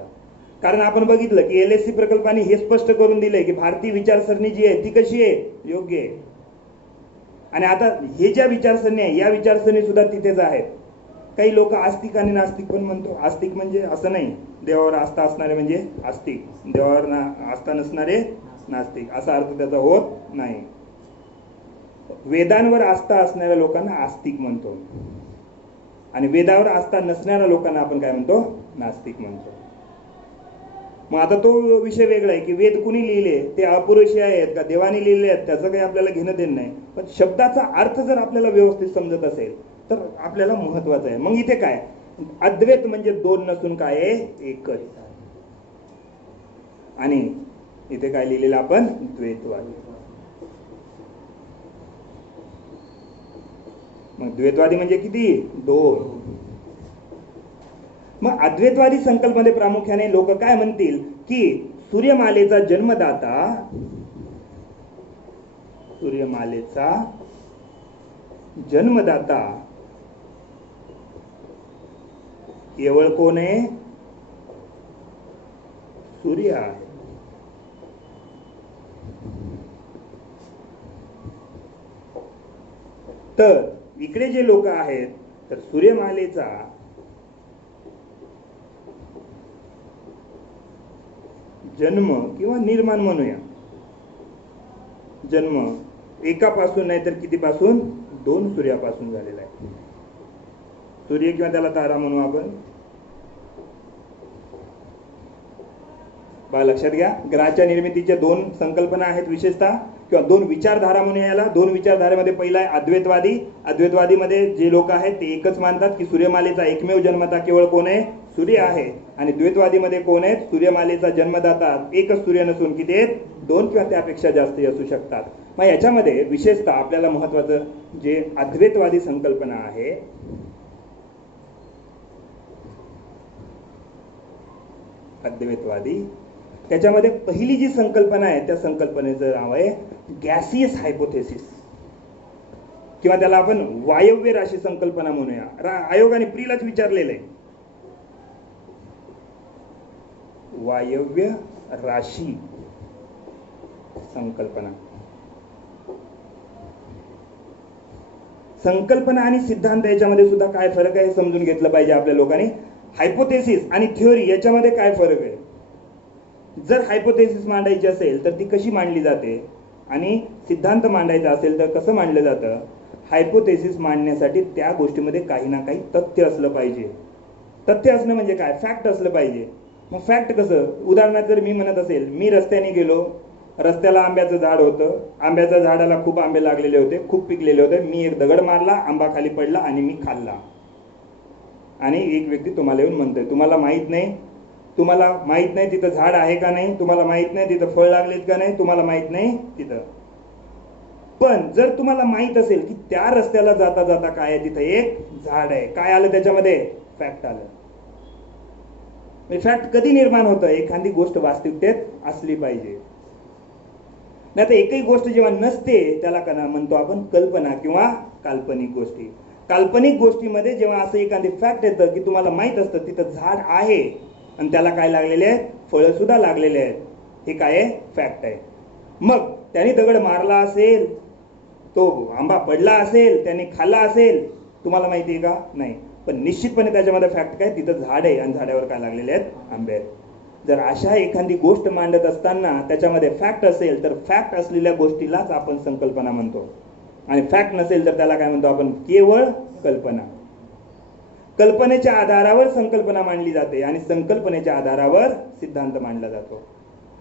कारण आपण बघितलं की LSC प्रकल्पाने हे स्पष्ट करून दिले की भारतीय विचारसरणी जी आहे ती कशी आहे, योग्य आहे. आणि आता हे ज्या विचारसरणी आहे या विचारसरणी सुद्धा तिथेच आहेत. काही लोक आस्तिक आणि नास्तिक पण म्हणतो. आस्तिक म्हणजे असं नाही देवावर आस्था असणारे म्हणजे आस्तिक, देवावर आस्था नसणारे नास्तिक असा अर्थ त्याचा होत नाही. वेदांवर आस्था असणाऱ्या लोकांना आस्तिक म्हणतो आणि वेदावर आस्था नसणाऱ्या लोकांना आपण काय म्हणतो, नास्तिक म्हणतो. मग आता तो विषय वेगळा आहे की वेद कुणी लिहिले, ते अपरुषी आहेत का देवाने लिहिले आहेत, त्याचं काही आपल्याला घेणं देणं नाही. पण शब्दाचा अर्थ जर आपल्याला व्यवस्थित समजत असेल तर आपल्याला महत्वाचं आहे. मग इथे काय, अद्वैत म्हणजे दोन नसून काय आहे, एकच. आणि इथे काय लिहिलेलं आपण, द्वैतवादी. मग द्वैतवादी म्हणजे किती, दोन. मग अद्वैतवादी संकल्पनेमध्ये प्रामुख्याने लोक काय म्हणतील की सूर्यमालेचा जन्मदाता, सूर्यमालेचा जन्मदाता केवळ कोण आहे, सूर्य आहे. तर इकडे जे लोक आहेत तर सूर्यमालेचा जन्म किंवा निर्माण म्हणूया, जन्म एकापासून नाही तर कितीपासून, दोन सूर्यापासून झालेला आहे. सूर्य किंवा त्याला तारा म्हणू आपण. बघा लक्षात घ्या, ग्रहाच्या निर्मितीच्या दोन संकल्पना आहेत विशेषतः, किंवा दोन विचारधारा म्हणून याला. दोन विचारधारेमध्ये पहिला आहे अद्वैतवादी. अद्वैतवादीमध्ये जे लोक आहेत ते एकच मानतात की सूर्यमालेचा एकमेव जन्मदाता केवळ कोण आहे, सूर्य आहे. आणि द्वैतवादीमध्ये कोण आहेत, सूर्यमालेचा जन्मदाता एकच सूर्य नसून किती आहेत, दोन किंवा त्यापेक्षा जास्त असू शकतात. मग याच्यामध्ये विशेषतः आपल्याला महत्वाचं जे अद्वैतवादी संकल्पना आहे, अद्वैतवादी, त्याच्यामध्ये पहिली जी संकल्पना आहे त्या संकल्पनेचं नाव आहे गॅसियस हायपोथेसिस, किंवा त्याला आपण वायव्य राशी संकल्पना म्हणूया. आयोगाने प्रीलाच विचारलेलं आहे, वायव्य राशी संकल्पना. संकल्पना आणि सिद्धांत याच्यामध्ये सुद्धा काय फरक आहे हे समजून घेतलं पाहिजे आपल्या लोकांनी. हायपोथेसिस आणि थिअरी याच्यामध्ये काय फरक आहे. जर हायपोथेसिस मांडायची असेल तर ती कशी मांडली जाते आणि सिद्धांत मांडायचा असेल तर कसं मांडलं जातं. हायपोथेसिस मांडण्यासाठी त्या गोष्टीमध्ये काही ना काही तथ्य असलं पाहिजे. तथ्य असणं म्हणजे काय, फॅक्ट असलं पाहिजे. मग फॅक्ट कसं, उदाहरणार्थ जर मी म्हणत असेल, मी रस्त्याने गेलो, रस्त्याला आंब्याचं झाड होतं, आंब्याच्या झाडाला खूप आंबे लागलेले होते, खूप पिकलेले होते, मी एक दगड मारला, आंबा खाली पडला आणि मी खाल्ला. आणि एक व्यक्ती तुम्हाला येऊन म्हणतोय तुम्हाला माहित नाही, तुम्हाला माहित नाही तिथं झाड आहे का नाही, तुम्हाला माहित नाही तिथं फळ लागलेत का नाही, तुम्हाला माहित नाही तिथं. पण जर तुम्हाला माहित असेल की त्या रस्त्याला जाता जाता काय आहे, तिथं एक झाड आहे, काय आलं त्याच्यामध्ये, फॅक्ट आलं. फॅक्ट कधी निर्माण होतं, एखादी गोष्ट वास्तविकतेत असली पाहिजे. नाही तर एकही गोष्ट जेव्हा नसते त्याला म्हणतो आपण कल्पना किंवा काल्पनिक गोष्टी. काल्पनिक गोष्टीमध्ये जेव्हा असं एखादी फॅक्ट येतं की तुम्हाला माहित असतं तिथं झाड आहे आणि त्याला काय लागलेले आहेत, फळं सुद्धा लागलेले आहेत, हे काय आहे, फॅक्ट आहे. मग त्याने दगड मारला असेल, तो आंबा पडला असेल, त्याने खाल्ला असेल, तुम्हाला माहिती आहे का, नाही. पण निश्चितपणे त्याच्यामध्ये फॅक्ट काय, तिथं झाड आहे आणि झाडावर काय लागलेले आहेत, आंबे आहेत. जर अशा एखादी गोष्ट मांडत असताना त्याच्यामध्ये फॅक्ट असेल तर फॅक्ट असलेल्या गोष्टीलाच आपण संकल्पना म्हणतो, आणि फॅक्ट नसेल तर त्याला काय म्हणतो आपण, केवळ कल्पना. कल्पनेच्या आधारावर संकल्पना मांडली जाते आणि संकल्पनेच्या आधारावर सिद्धांत मांडला जातो.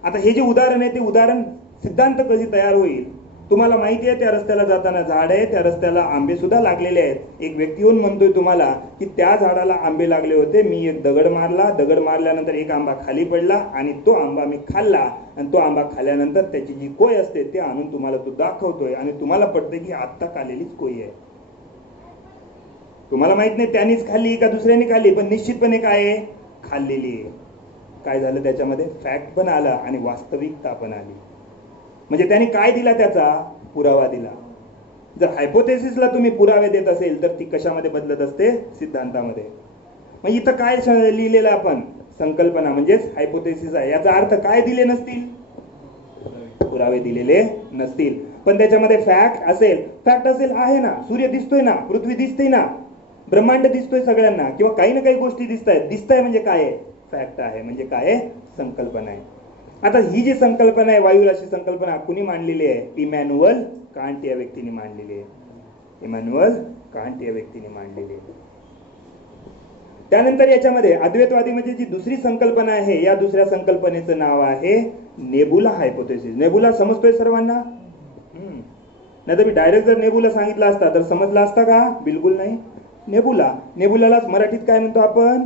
आता हे जे उदाहरण आहे ते उदाहरण सिद्धांत कधी तयार होईल, तुम्हाला माहिती आहे त्या रस्त्याला जाताना झाड आहे, त्या रस्त्याला आंबे सुद्धा लागलेले आहेत. एक व्यक्ती येऊन म्हणतोय तुम्हाला की त्या झाडाला आंबे लागले होते, मी एक दगड मारला, दगड मारल्यानंतर एक आंबा खाली पडला आणि तो आंबा मी खाल्ला, आणि तो आंबा खाल्ल्यानंतर त्याची जी कोय असते ते आणून तुम्हाला तो दाखवतोय आणि तुम्हाला पडते की आत्ता खाल्लेलीच कोय आहे. तुम्हाला माहित नाही त्यानेच खाल्ली का दुसऱ्याने खाल्ली, पण निश्चितपणे काय आहे, खाल्लेली आहे. काय झालं, त्याच्यामध्ये फॅक्ट पण आला आणि वास्तविकता पण आली. म्हणजे त्याने काय दिला, त्याचा पुरावा दिला. जर हायपोथेसिसला तुम्ही पुरावे देत असेल तर ती कशामध्ये बदलत असते, सिद्धांतामध्ये. मग इथं काय लिहिलेलं आपण, संकल्पना म्हणजेच हायपोथेसिस आहे. याचा अर्थ काय दिले नसतील, पुरावे दिलेले नसतील. पण त्याच्यामध्ये फॅक्ट असेल, फॅक्ट असेल आहे ना, सूर्य दिसतोय ना, पृथ्वी दिसते ना, ब्रह्मांड दिसतोय सगळ्यांना, किंवा काही ना काही गोष्टी दिसतायत. दिसताय म्हणजे काय आहे, फॅक्ट आहे. म्हणजे काय आहे, संकल्पना आहे. आता ही जी संकल्पना आहे, वायुराशी संकल्पना, कुणी मांडलेली आहे, इमॅन्युअल कांट या व्यक्तीने मांडलेली आहे. इमॅन्युअल कांट या व्यक्तीने मांडलेली आहे. त्यानंतर याच्यामध्ये अद्वैतवादी म्हणजे जी दुसरी संकल्पना आहे, या दुसऱ्या संकल्पनेचं नाव आहे नेबुला हायपोथेसिस. नेबुला समजतोय सर्वांना? नाही तर मी डायरेक्ट जर नेबुला सांगितलं असता तर समजला असता का? बिलकुल नाही. नेबुला, नेबुलालाच मराठीत काय म्हणतो आपण,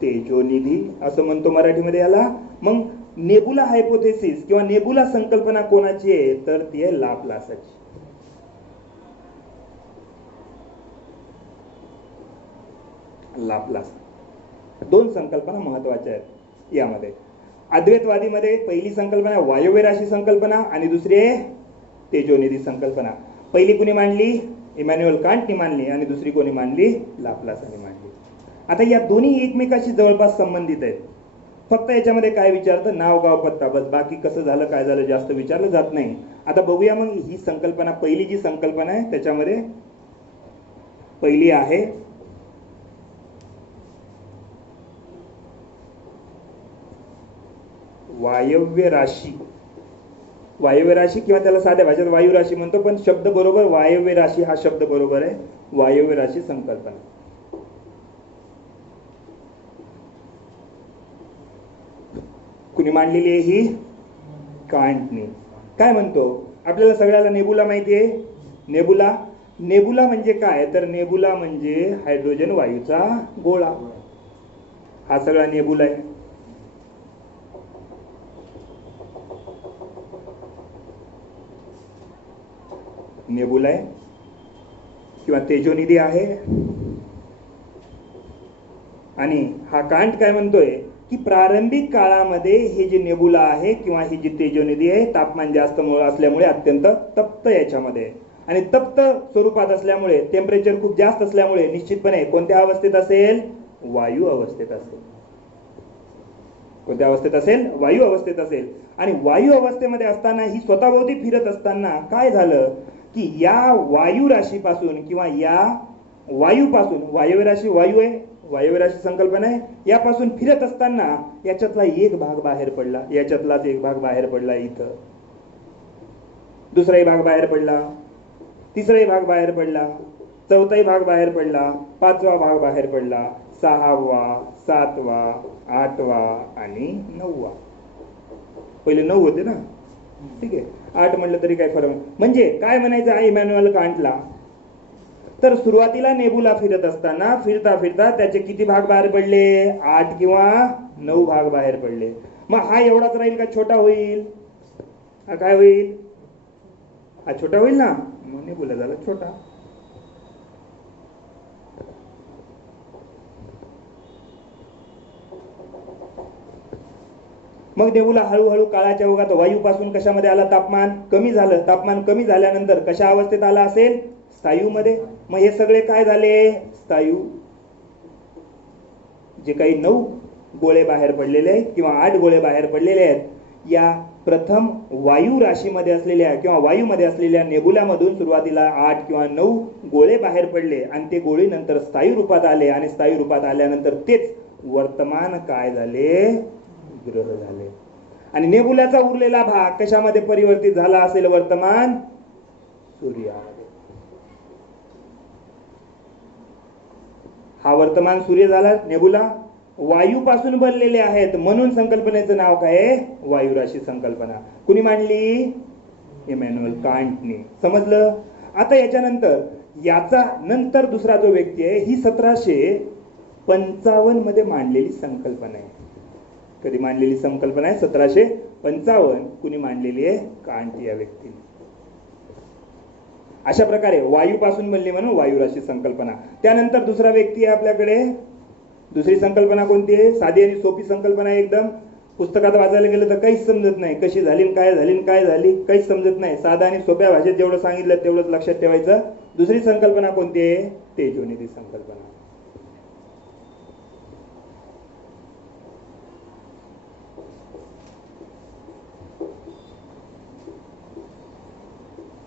तेजोनिधी असं म्हणतो मराठीमध्ये याला. मग नेबुला हायपोथेसिस किंवा नेबुला संकल्पना कोणाची आहे, तर ती आहे लाप्लासाची. लाप्लास. दोन संकल्पना महत्वाच्या आहेत यामध्ये. अद्वैतवादीमध्ये पहिली संकल्पना वायव्यराशी संकल्पना आणि दुसरी आहे तेजोनिधी संकल्पना. पहिली कोणी मांडली, इमॅन्युअल कांटने मांडली, आणि दुसरी कोणी मांडली, लाप्लासाने मांडली. आता या दोन्ही एकमेकाशी जवळपास संबंधित आहेत. फक्त याच्यामध्ये काय विचारतं, नाव गाव पत्ता, बस. बाकी कसं झालं काय झालं जास्त विचारलं जात नाही. आता बघूया मग ही संकल्पना, पहिली जी संकल्पना आहे त्याच्यामध्ये पहिली आहे वायव्य राशी. वायव्य राशी किंवा त्याला साध्या भाषेत वायू राशी म्हणतो, पण शब्द बरोबर वायव्य राशी हा शब्द बरोबर आहे. वायव्य राशी संकल्पना कुणी मांडलेली आहे, ही कांटने. काय म्हणतो, आपल्याला सगळ्याला नेबुला माहिती आहे. नेबुला, नेबुला म्हणजे काय, तर नेबुला म्हणजे हायड्रोजन वायूचा गोळा. हा सगळा नेबुला आहे. नेबुला आहे किंवा तेजोनिधी आहे. आणि हा कांट काय म्हणतोय की प्रारंभिक काळामध्ये हे जे नेबुला आहे किंवा ही जी तेजोनिधी आहे, तापमान जास्त असल्यामुळे अत्यंत तप्त याच्यामध्ये, आणि तप्त स्वरूपात असल्यामुळे, टेम्परेचर खूप जास्त असल्यामुळे निश्चितपणे कोणत्या अवस्थेत असेल, वायू अवस्थेत असेल. कोणत्या अवस्थेत असेल, वायू अवस्थेत असेल. आणि वायू अवस्थेमध्ये असताना ही स्वतःभोवती फिरत असताना काय झालं की या वायू राशीपासून किंवा या वायूपासून, वायव्य राशी वायू आहे, वायव्य राशी संकल्पना आहे, यापासून फिरत असताना याच्यातला एक भाग बाहेर पडला, याच्यातलाच एक भाग बाहेर पडला, इथं दुसराही भाग बाहेर पडला, तिसराही भाग बाहेर पडला, चौथाही भाग बाहेर पडला, पाचवा भाग बाहेर पडला, सहावा, सातवा, आठवा आणि नववा. पहिले 9 होते ना, ठीक आहे, 8 म्हटलं तरी काय फरक. म्हणजे काय म्हणायचं आहे इमॅन्युअल कांटला, तर सुरुवातीला नेबुला फिरत असताना फिरता फिरता त्याचे किती भाग बाहेर पडले, 8 किंवा 9 भाग बाहेर पडले. मग हा एवढाच राहील का छोटा होईल, हा काय होईल, हा छोटा होईल ना, मग नेबुला झाला छोटा. मग नेबुला हळूहळू काळाच्या ओघात वायूपासून कशामध्ये आला, तापमान कमी झालं. तापमान कमी झाल्यानंतर कशा अवस्थेत आला असेल, स्थायूमध्ये. मग हे सगळे काय झाले, स्थायू. जे काही 9 गोळे बाहेर पडलेले आहेत किंवा 8 गोळे बाहेर पडलेले आहेत, या प्रथम वायू राशीमध्ये असलेल्या किंवा वायूमध्ये असलेल्या नेबुलामधून सुरुवातीला 8 किंवा 9 गोळे बाहेर पडले आणि ते गोळे नंतर स्थायू रूपात आले आणि स्थायू रूपात आल्यानंतर तेच वर्तमान काय झाले, ग्रह झाले. आणि नेबुलाचा उरलेला भाग कशामध्ये परिवर्तित झाला असेल, वर्तमान सूर्यामध्ये. हा वर्तमान सूर्य झाला. नेबुला वायूपासून बनलेले आहेत म्हणून संकल्पनेचं नाव काय आहे, वायुराशी संकल्पना. कुणी मांडली, इमॅन्युअल कांटने. समजलं. आता याच्यानंतर याचा नंतर दुसरा जो व्यक्ती आहे, ही 1755 मध्ये मांडलेली संकल्पना आहे. कधी मांडलेली संकल्पना आहे, 1755. कुणी मांडलेली आहे, कांट या व्यक्तीने. अशा प्रकारे वायूपासून बनली म्हणून वायुराशी संकल्पना. त्यानंतर दुसरा व्यक्ती आहे आपल्याकडे. दुसरी संकल्पना कोणती आहे, साधी आणि सोपी संकल्पना आहे एकदम. पुस्तकात वाचायला गेलं तर काहीच समजत नाही, कशी झाली काय झाली काय झाली काहीच समजत नाही. साधा आणि सोप्या भाषेत जेवढं सांगितलं तेवढंच लक्षात ठेवायचं. दुसरी संकल्पना कोणती आहे, तेजोनिधी संकल्पना.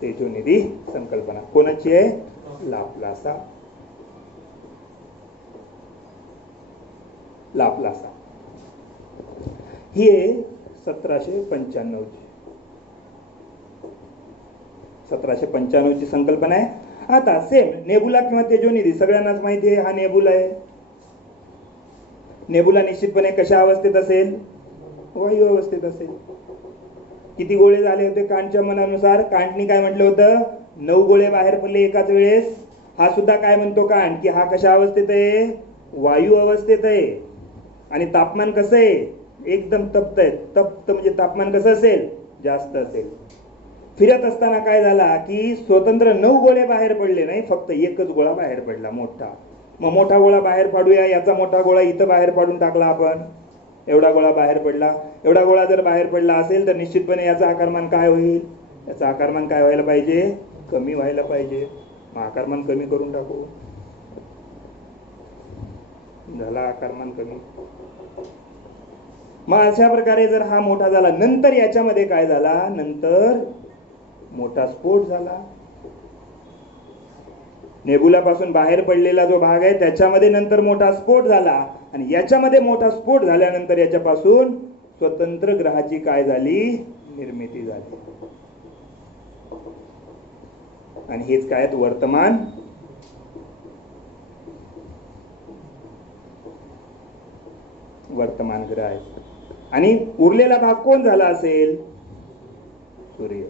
तेजोनिधी संकल्पना कोणाची आहे, लाप्लासा. लाप्लासा ही आहे 1795 ची. 1795 ची संकल्पना आहे. आता सेम नेबुला किंवा तेजोनिधी सगळ्यांनाच माहिती आहे, हा नेबुला आहे. नेबुला निश्चितपणे कशा अवस्थेत असेल, वायू अवस्थेत असेल. किती गोळे झाले होते कांटच्या मनानुसार, कांटनी काय म्हटलं होतं, 9 गोळे बाहेर पडले एकाच वेळेस. हा सुद्धा काय म्हणतो कांट की हा कशा अवस्थेत आहे, वायू अवस्थेत आहे. आणि तापमान कसं आहे, एकदम तप्त आहे. तप्त म्हणजे तापमान कसं असेल, जास्त असेल. फिरत असताना काय झाला की स्वतंत्र 9 गोळे बाहेर पडले नाही, फक्त एकच गोळा बाहेर पडला, मोठा. मग मोठा गोळा बाहेर पाडूया. याचा मोठा गोळा इथं बाहेर पाडून टाकला आपण. एवढा गोळा बाहेर पडला. एवढा गोळा जर बाहेर पडला असेल तर निश्चितपणे याचा आकारमान काय होईल, याचा आकारमान काय व्हायला पाहिजे, कमी व्हायला पाहिजे. मग आकारमान कमी करून टाकू. झाला आकारमान कमी. मग अशा प्रकारे जर हा मोठा झाला, नंतर याच्यामध्ये काय झाला, नंतर मोठा स्फोट झाला. नेबुलापासून बाहेर पडलेला जो भाग आहे त्याच्यामध्ये नंतर मोठा स्फोट झाला आणि याच्यामध्ये मोठा स्फोट झाल्यानंतर याच्यापासून स्वतंत्र ग्रहाची काय झाली, निर्मिती झाली. आणि हेच काय वर्तमान वर्तमान ग्रह आहे. आणि उरलेला भाग कोण झाला असेल, सूर्य.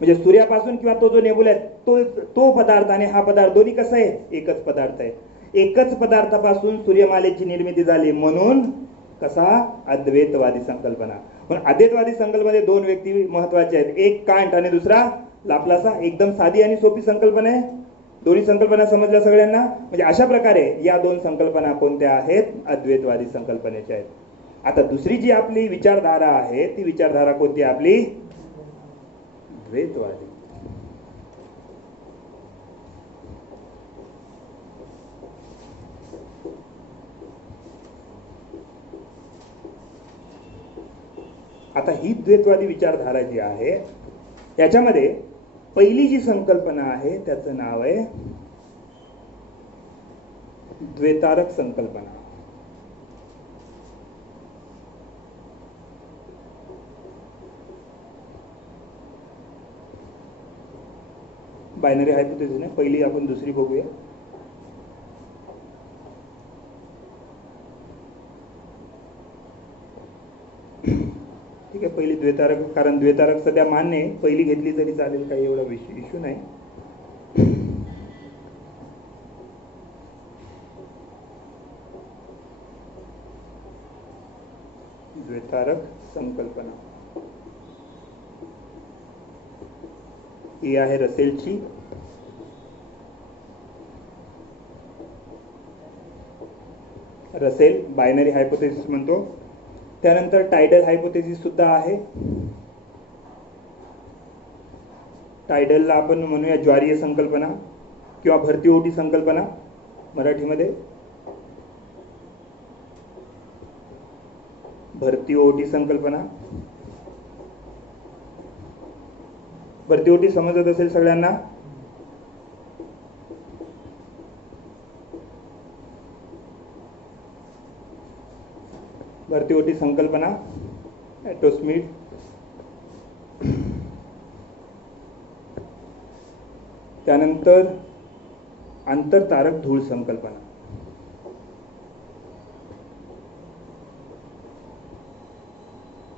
म्हणजे सूर्यापासून किंवा तो जो नेबुला आहे तो पदार्थ आणि हा पदार्थ दोन्ही कसं आहे, एकच पदार्थ आहे. एकच पदार्थापासून सूर्यमालेची निर्मिती झाली म्हणून कसा, अद्वैतवादी संकल्पना. पण अद्वैतवादी संकल्पनेमध्ये 2 व्यक्ती महत्वाचे आहेत, एक कांट आणि दुसरा लाप्लासा. एकदम साधी आणि सोपी संकल्पना आहे. दोन्ही संकल्पना समजल्या सगळ्यांना. म्हणजे अशा प्रकारे या 2 संकल्पना कोणत्या आहेत, अद्वैतवादी संकल्पनेच्या आहेत. आता दुसरी जी आपली विचारधारा आहे ती विचारधारा कोणती, आपली द्वैतवादी. आता ही द्वैतवादी विचारधारा जी आहे याच्यामध्ये पहिली जी संकल्पना आहे त्याचं नाव आहे द्वैतारक संकल्पना. बायनरी हायपोथेसिस नाही, पहिली आपण दुसरी बघूया. ठीक आहे, पहिली द्वैतारक, कारण द्वैतारक सध्या मान्य आहे, पहिली घेतली तरी चालेल, काही एवढा इश्यू नाही. द्वैतारक संकल्पना ही आहे रसेलची. रसेल बायनरी हायपोथेसिस म्हणतो. त्यानंतर टायडल हायपोथेसिस सुद्धा आहे. टायडलला आपण म्हणूया ज्वारीय संकल्पना किंवा भरती ओटी संकल्पना मराठीमध्ये. भरती ओटी संकल्पना. भरती ओटी समजत असेल सगळ्यांना? भरती ओटी संकल्पना ॲटोस्मिड. त्यानंतर आंतरतारक धूळ संकल्पना.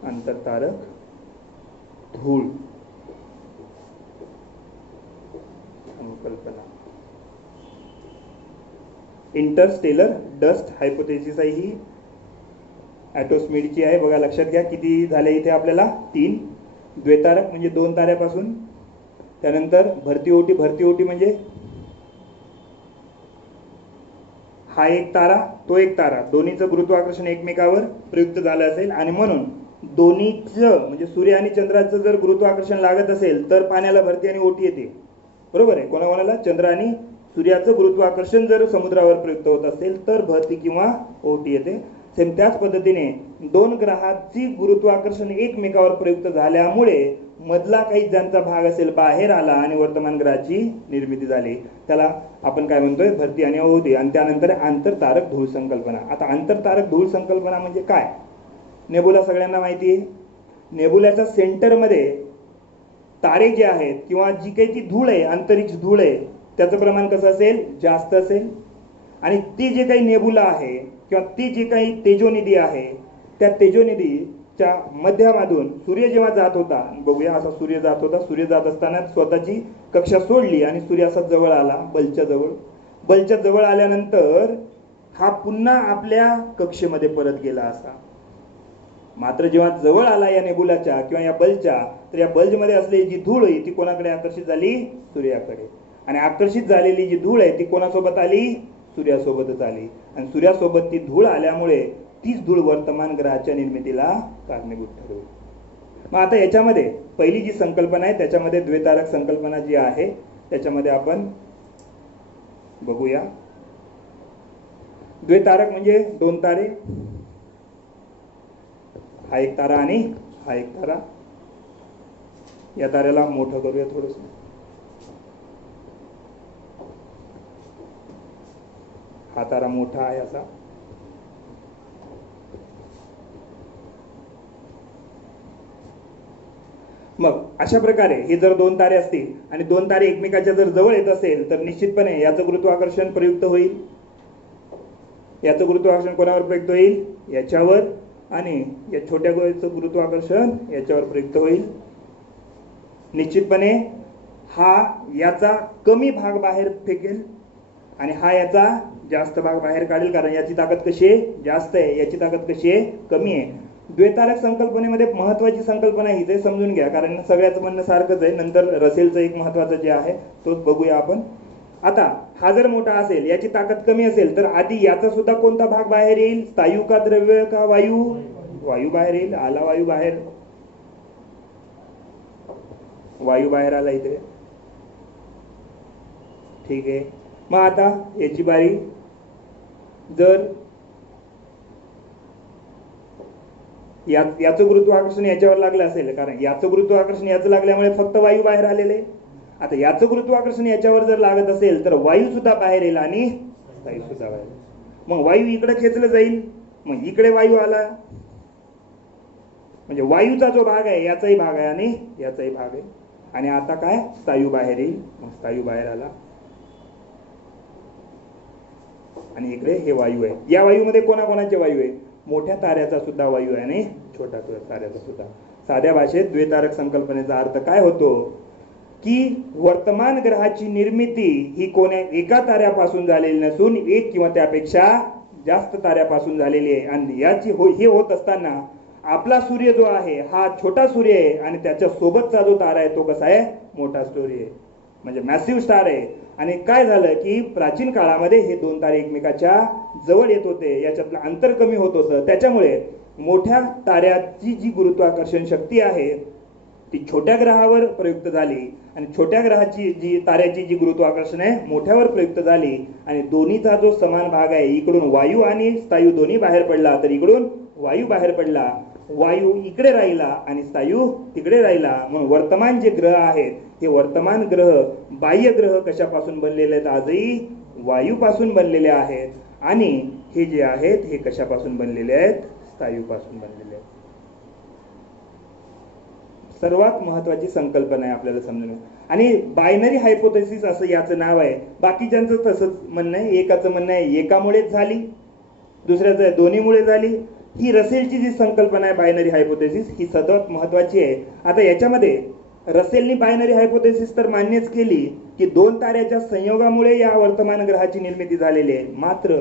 आंतरतारक धूळ संकल्पना. इंटरस्टेलर डस्ट हायपोथेसिस आहे ही ॲटोस्मिडची आहे. बघा लक्षात घ्या किती झाले इथे आपल्याला 3. द्वेतारक म्हणजे 2 ताऱ्यापासून. त्यानंतर भरती ओटी. भरती ओटी म्हणजे हा एक तारा तो एक तारा दोन्हीचं गुरुत्वाकर्षण एकमेकावर प्रयुक्त झालं असेल आणि म्हणून दोन्हीचं म्हणजे सूर्य आणि चंद्राचं जर गुरुत्वाकर्षण लागत असेल तर पाण्याला भरती आणि ओटी येते. बरोबर आहे. कोणाकोणाला? चंद्र आणि सूर्याचं गुरुत्वाकर्षण जर समुद्रावर प्रयुक्त होत असेल तर भरती किंवा ओटी येते. सेम त्याच पद्धतीने 2 ग्रहाची गुरुत्वाकर्षण एकमेकावर प्रयुक्त झाल्यामुळे मधला काही ज्यांचा भाग असेल बाहेर आला आणि वर्तमान ग्रहाची निर्मिती झाली. त्याला आपण काय म्हणतोय? भरती आणि ओटी. आणि त्यानंतर आंतरतारक धूळ संकल्पना. आता आंतरतारक धूळ संकल्पना म्हणजे काय? नेबुला सगळ्यांना माहिती आहे. नेबुलाच्या सेंटरमध्ये तारे जे आहेत किंवा जी काही ती धूळ आहे अंतरिक्ष धूळ आहे त्याचं प्रमाण कसं असेल? जास्त असेल. आणि ती जे काही नेबुला आहे किंवा ती जी काही तेजोनिधी आहे त्या तेजोनिधीच्या मध्यामधून सूर्य जेव्हा जात होता, बघूया असा सूर्य जात होता. सूर्य जात असताना स्वतःची कक्षा सोडली आणि सूर्य असा जवळ आला बल्बच्या जवळ. बल्बच्या जवळ आल्यानंतर हा पुन्हा आपल्या कक्षेमध्ये परत गेला असा. मात्र जेव्हा जवळ आला या नेबुलाच्या किंवा या बल्बच्या तर या बल्बमध्ये असलेली जी धूळ आहे ती कोणाकडे आकर्षित झाली? सूर्याकडे. आणि आकर्षित झालेली जी धूळ आहे ती कोणासोबत आली? सूर्यासोबतच आली. आणि सूर्यासोबत ती धूळ आल्यामुळे तीच धूळ वर्तमान ग्रहाच्या निर्मितीला कारणीभूत ठरली. मग आता याच्यामध्ये पहिली जी संकल्पना आहे त्याच्यामध्ये द्वेतारक संकल्पना जी आहे त्याच्यामध्ये आपण बघूया. द्वेतारक म्हणजे 2 तारे. हा एक तारा आणि हा एक तारा. या ताऱ्याला मोठं करूया थोडस. हा तारा मोठा आहे असा. मग अशा प्रकारे हे जर 2 तारे असतील आणि 2 तारे एकमेकाच्या जर जवळ येत असेल तर निश्चितपणे याचं गुरुत्वाकर्षण प्रयुक्त होईल. याचं गुरुत्वाकर्षण कोणावर प्रयुक्त होईल? याच्यावर. आणि या छोट्या गोळ्याचं गुरुत्वाकर्षण याच्यावर प्रयुक्त होईल. निश्चितपणे हा याचा कमी भाग बाहेर फेकेल आणि हा याचा जास्त भाग बाहेर काढेल. कारण याची ताकद कशी आहे? जास्त आहे. याची ताकद कशी आहे? कमी आहे. द्वेतारक संकल्पनेमध्ये महत्वाची संकल्पना ही ते समजून घ्या कारण सगळ्याचं म्हणणं सारखंच आहे. नंतर रसेलचं एक महत्वाचं जे आहे तोच बघूया आपण. आता हा जर मोठा असेल याची ताकद कमी असेल तर आधी याचा सुद्धा कोणता भाग बाहेर येईल? स्थायू का द्रव्य का वायू? वायू बाहेर येईल. आला वायू बाहेर. वायू बाहेर आला इथे. ठीक आहे. मग आता याची बारी. जर याचं गुरुत्वाकर्षण याच्यावर लागलं असेल कारण याचं गुरुत्वाकर्षण याचं लागल्यामुळे फक्त वायू बाहेर आलेले. आता याचं गुरुत्वाकर्षण याच्यावर जर लागत असेल तर वायू सुद्धा बाहेर येईल आणि स्थायू सुद्धा बाहेर. मग वायू इकडे खेचलं जाईल. मग इकडे वायू आला म्हणजे वायूचा जो भाग आहे याचाही भाग आहे आणि याचाही भाग आहे. आणि आता काय? स्थायू बाहेर येईल. मग स्थायू बाहेर आला आणि इकडे हे वायू आहे. या वायूमध्ये कोणाकोणाचे वायू आहे? मोठ्या ताऱ्याचा सुद्धा वायू आहे आणि छोट्या ताऱ्याचा सुद्धा. साध्या भाषेत द्वेतारक संकल्पनेचा अर्थ काय होतो की वर्तमान ग्रहाची निर्मिती ही कोण्या एका ताऱ्यापासून झालेली नसून एक किंवा त्यापेक्षा जास्त ताऱ्यापासून झालेली आहे. आणि याची हे होत असताना आपला सूर्य जो आहे हा छोटा सूर्य आहे आणि त्याच्या सोबतचा जो तारा आहे तो कसा आहे? मोठा सूर्य आहे म्हणजे मॅसिव्ह स्टार आहे. आणि काय झालं की प्राचीन काळामध्ये हे 2 तारे एकमेकाच्या जवळ येत होते. याच्यातलं अंतर कमी होत होतं. त्याच्यामुळे मोठ्या ताऱ्याची जी गुरुत्वाकर्षण शक्ती आहे ती छोट्या ग्रहावर प्रयुक्त झाली आणि छोट्या ग्रहाची जी ताऱ्याची जी गुरुत्वाकर्षण आहे मोठ्यावर प्रयुक्त झाली आणि दोन्हीचा जो समान भाग आहे इकडून वायू आणि स्थायू दोन्ही बाहेर पडला तर इकडून वायू बाहेर पडला, वायू इकडे राहिला आणि स्थायू तिकडे राहिला. म्हणून वर्तमान जे ग्रह आहेत हे वर्तमान ग्रह बाह्य ग्रह कशापासून बनलेले आहेत? आजही वायूपासून बनलेले आहेत. आणि हे जे आहेत हे कशापासून बनलेले आहेत? स्थायूपासून बनलेले आहेत. सर्वात महत्वाची संकल्पना आहे आपल्याला समजून. आणि बायनरी हायपोथेसिस असं याचं नाव आहे. बाकीच्यांचं तसंच म्हणणं आहे. एकाचं म्हणणं आहे एकामुळेच झाली, दुसऱ्याचं दोन्हीमुळे झाली. ही रसेलची जी संकल्पना आहे बायनरी हायपोथेसिस ही सर्वात महत्वाची आहे. आता याच्यामध्ये रसेलनी बायनरी हायपोथेसिस तर मान्यच केली की दोन ताऱ्याच्या संयोगामुळे या वर्तमान ग्रहाची निर्मिती झालेली आहे. मात्र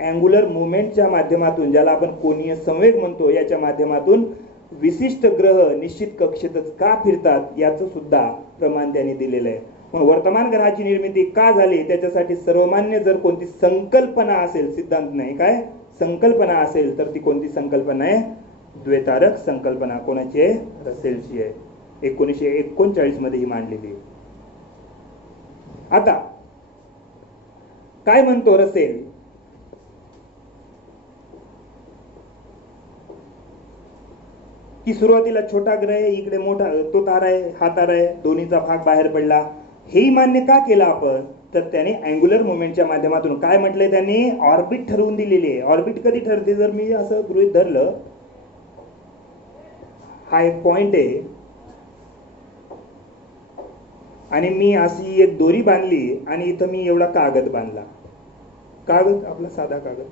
अँग्युलर मुवमेंटच्या माध्यमातून, ज्याला आपण कोनीय संवेग म्हणतो, याच्या माध्यमातून विशिष्ट ग्रह निश्चित कक्षेतच का फिरतात याचं सुद्धा प्रमाण त्यांनी दिलेलं आहे. म्हणून वर्तमान ग्रहाची निर्मिती का झाली त्याच्यासाठी सर्वमान्य जर कोणती संकल्पना असेल, सिद्धांत नाही काय संकल्पना असेल, तर ती कोणती संकल्पना आहे? द्वैतारक संकल्पना. कोणाची आहे? रसेलची आहे. 1939 मध्ये ही मांडलेली आहे. आता काय म्हणतो रसेल? की सुरुवातीला छोटा ग्रह आहे, इकडे मोठा तो तारा आहे, हा तारा आहे, दोन्हीचा भाग बाहेर पडला. हेही मान्य का केलं आपण? तर त्याने अँग्युलर मुवमेंटच्या माध्यमातून काय म्हटलंय? त्यांनी ऑर्बिट ठरवून दिलेली आहे. ऑर्बिट कधी ठरते? जर मी असं गृहीत धरलं, हा एक पॉइंट आहे आणि मी अशी एक दोरी बांधली आणि इथं मी एवढा कागद बांधला, कागद आपला साधा कागद,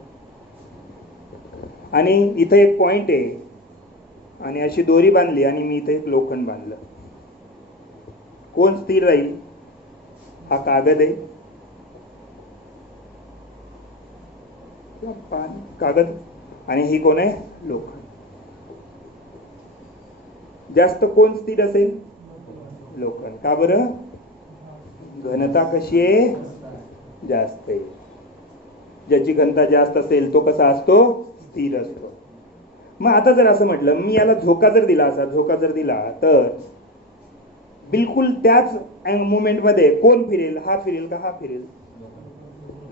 आणि इथं एक पॉइंट आहे आणि अशी दोरी बांधली आणि मी इथे एक लोखंड बांधलं. कोण स्थिर राहील? हा कागद आहे, कागद, आणि ही कोण आहे? लोखंड. जास्त कोण स्थिर असेल? लोखंड. का बरं? घनता कशी आहे? जास्त आहे. ज्याची घनता जास्त असेल तो कसा असतो? स्थिर असतो. मग आता जर असं म्हटलं, मी याला झोका जर दिला, असा झोका जर दिला, तर बिलकुल त्याच मुवमेंट मध्ये कोण फिरेल? हा फिरेल का हा फिरेल?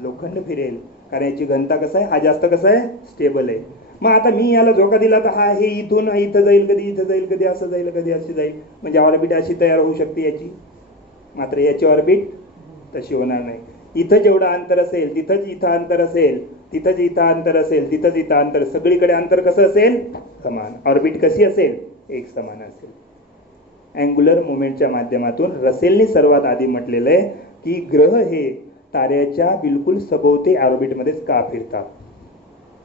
लोखंड फिरेल. कारण याची घनता कसं आहे? हा जास्त कसं आहे? स्टेबल आहे. मग आता मी याला झोका दिला तर हा हे इथून इथं जाईल, कधी इथं जाईल, कधी असं जाईल, कधी अशी जाईल. म्हणजे ऑर्बिट अशी तयार होऊ शकते याची. मात्र याची ऑर्बिट तशी होणार नाही. इथं जेवढं अंतर असेल तिथंच इथं अंतर असेल, तिथंच इथं अंतर असेल, तिथंच इथं अंतर, सगळीकडे अंतर कसं असेल? समान. ऑर्बिट कशी असेल? एक समान असेल. अँग्युलर मुवमेंटच्या माध्यमातून रसेलने सर्वात आधी म्हटलेलं आहे की ग्रह हे ताऱ्याच्या बिलकुल सभोवती ऑर्बिटमध्येच का फिरतात.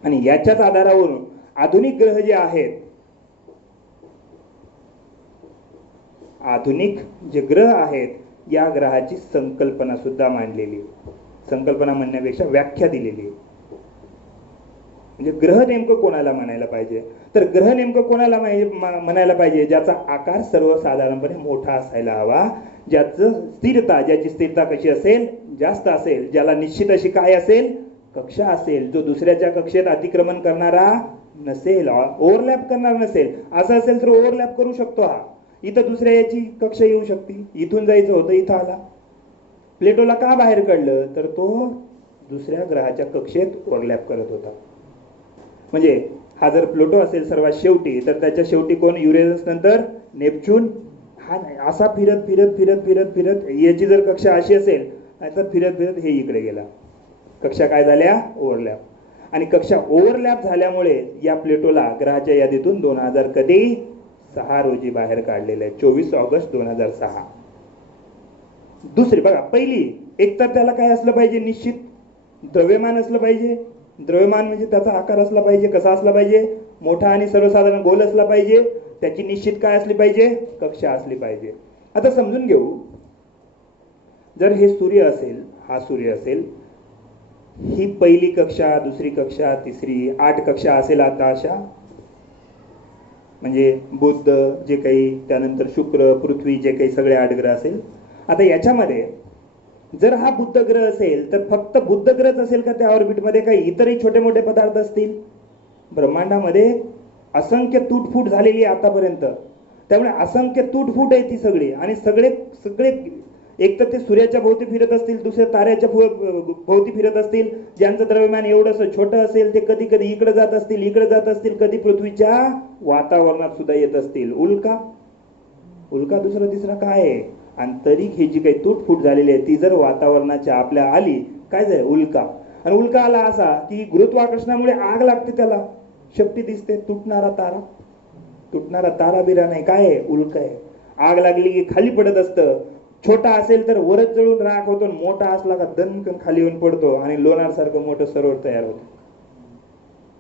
आणि याच्याच आधारावरून आधुनिक ग्रह जे आहेत, आधुनिक जे ग्रह आहेत, या ग्रहाची संकल्पना सुद्धा मांडलेली. संकल्पना म्हणण्यापेक्षा व्याख्या दिलेली. म्हणजे ग्रह नेमकं कोणाला म्हणायला पाहिजे? तर ग्रह नेमकं कोणाला म्हणायला पाहिजे? ज्याचा आकार सर्वसाधारणपणे मोठा असायला हवा, ज्याची स्थिरता कशी असेल? जास्त असेल. ज्याला निश्चित अशी काय असेल? कक्षा असेल. जो दुसऱ्याच्या कक्षेत अतिक्रमण करणारा नसेल, ओव्हरलॅप करणार नसेल. असं असेल तर ओव्हरलॅप करू शकतो हा. इथं दुसऱ्या याची कक्षा येऊ शकते. इथून जायचं होतं, इथं आला. प्लेटोला का बाहेर काढलं? तर तो दुसऱ्या ग्रहाच्या कक्षेत ओव्हरलॅप करत होता. म्हणजे हा जर प्लुटो असेल सर्वात शेवटी, तर त्याच्या शेवटी कोण? युरेनस, नंतर नेपच्यून. हा नाही, असा फिरत फिरत फिरत फिरत फिरत याची जर कक्षा अशी असेल तर फिरत फिरत हे इकडे गेला. कक्षा काय झाल्या? ओव्हरलॅप. आणि कक्षा ओव्हरलॅप झाल्यामुळे या प्लेटोला ग्रहाच्या यादीतून 2006 रोजी बाहेर काढलेलं आहे. 24 ऑगस्ट 2006. दुसरी बघा, पहिली एकतर त्याला काय असलं पाहिजे? निश्चित द्रव्यमान असलं पाहिजे. द्रव्यमान म्हणजे त्याचा आकार असला पाहिजे. कसा असला पाहिजे? मोठा आणि सर्वसाधारण गोल असला पाहिजे. त्याची निश्चित काय असली पाहिजे? कक्षा असली पाहिजे. आता समजून घेऊ, जर हे सूर्य असेल, हा सूर्य असेल, ही पहिली कक्षा, दुसरी कक्षा, तिसरी, 8 कक्षा असेल आता अशा. म्हणजे बुध जे काही, त्यानंतर शुक्र, पृथ्वी, जे काही सगळे 8 ग्रह असेल. आता याच्यामध्ये जर हा बुध ग्रह असेल तर फक्त बुध ग्रहच असेल का त्या ऑर्बिटमध्ये? काही इतरही छोटे मोठे पदार्थ असतील? ब्रह्मांडामध्ये असंख्य तुटफूट झालेली आहे आतापर्यंत. त्यामुळे असंख्य तुटफूट आहे ती सगळी, आणि सगळे सगळे एक तर ते सूर्याच्या भोवती फिरत असतील, दुसऱ्या ताऱ्याच्या भोवती फिरत असतील, ज्यांचं द्रव्यमान एवढंसं छोटं असेल ते कधी कधी इकडे जात असतील, इकडे जात असतील, कधी पृथ्वीच्या वातावरणात सुद्धा येत असतील. उल्का उल्का दुसरा तिसरा काय आहे. आणि तरी ही जी काही तुटफूट झालेली आहे ती जर वातावरणाच्या आपल्या आली, काय झालं, उल्का. आणि उल्का आला असा की गुरुत्वाकर्षणामुळे आग लागते, त्याला शक्ती दिसते, तुटणारा तारा बिरा नाही, काय आहे, उल्का आहे. आग लागली की खाली पडत असतं. छोटा असेल तर वरच जळून राख होतो, मोठा असला का दणकन खाली येऊन पडतो आणि लोणार सारखं मोठं सरोवर तयार होतं.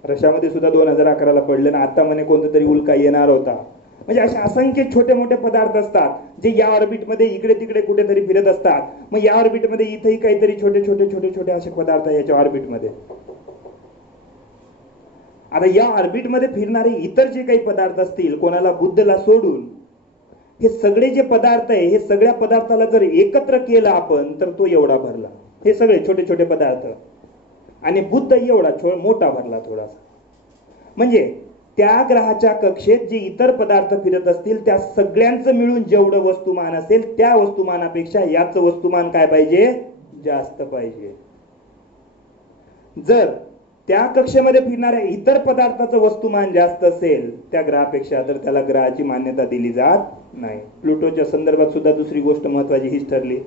रशियामध्ये सुद्धा 2011ला पडलं ना, आता म्हणे कोणता तरी उल्का येणार होता. म्हणजे असे असंख्य छोटे मोठे पदार्थ असतात जे या ऑर्बिटमध्ये इकडे तिकडे कुठेतरी फिरत असतात. मग या ऑर्बिटमध्ये इथेही काहीतरी छोटे छोटे छोटे छोटे असे पदार्थ आहे याच्या ऑर्बिटमध्ये. आता या ऑर्बिटमध्ये फिरणारे इतर जे काही पदार्थ असतील, कोणाला बुद्धला सोडून, हे सगळे जे पदार्थ आहे, हे सगळ्या पदार्थाला जर एकत्र केलं आपण तर तो एवढा भरला, हे सगळे छोटे छोटे पदार्थ. आणि बुद्ध एवढा मोठा भरला थोडासा. म्हणजे त्या ग्रहाच्या कक्षेत जे इतर पदार्थ फिरत असतील त्या सगळ्यांचं मिळून जेवढं वस्तुमान असेल त्या वस्तुमानापेक्षा याचं वस्तुमान काय पाहिजे, जास्त पाहिजे. जर त्या कक्षेमध्ये फिरणाऱ्या इतर पदार्थाचं वस्तुमान जास्त असेल त्या ग्रहापेक्षा, तर त्याला ग्रहाची मान्यता दिली जात नाही. प्लुटोच्या संदर्भात सुद्धा दुसरी गोष्ट महत्वाची हीच ठरली.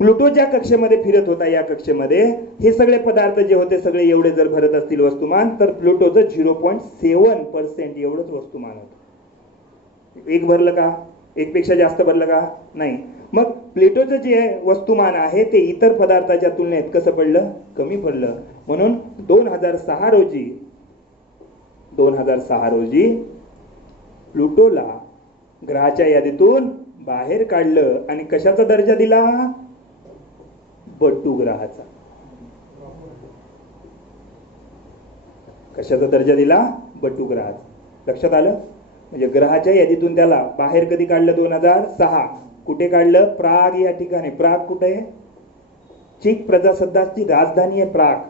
प्लुटो ज्या कक्षेमध्ये फिरत होता, या कक्षेमध्ये हे सगळे पदार्थ जे होते सगळे एवढे जर भरत असतील वस्तुमान, तर प्लुटोचं 0.7% एवढंच वस्तुमान होतं. एक भरलं का, एक पेक्षा जास्त भरलं का, नाही. मग प्लुटोचं जे वस्तुमान आहे ते इतर पदार्थाच्या तुलनेत कसं पडलं, कमी पडलं. म्हणून 2006 रोजी प्लुटोला ग्रहाच्या यादीतून बाहेर काढलं आणि कशाचा दर्जा दिला, बटू ग्रहाचा. कशाचा दर्जा दिला, बटू ग्रहाचा. लक्षात आलं. म्हणजे ग्रहाच्या यादीतून त्याला बाहेर कधी काढलं, 2006. कुठे काढलं, प्राग या ठिकाणी. प्राग कुठे आहे, चेक प्रजासत्ताकची राजधानी आहे प्राग.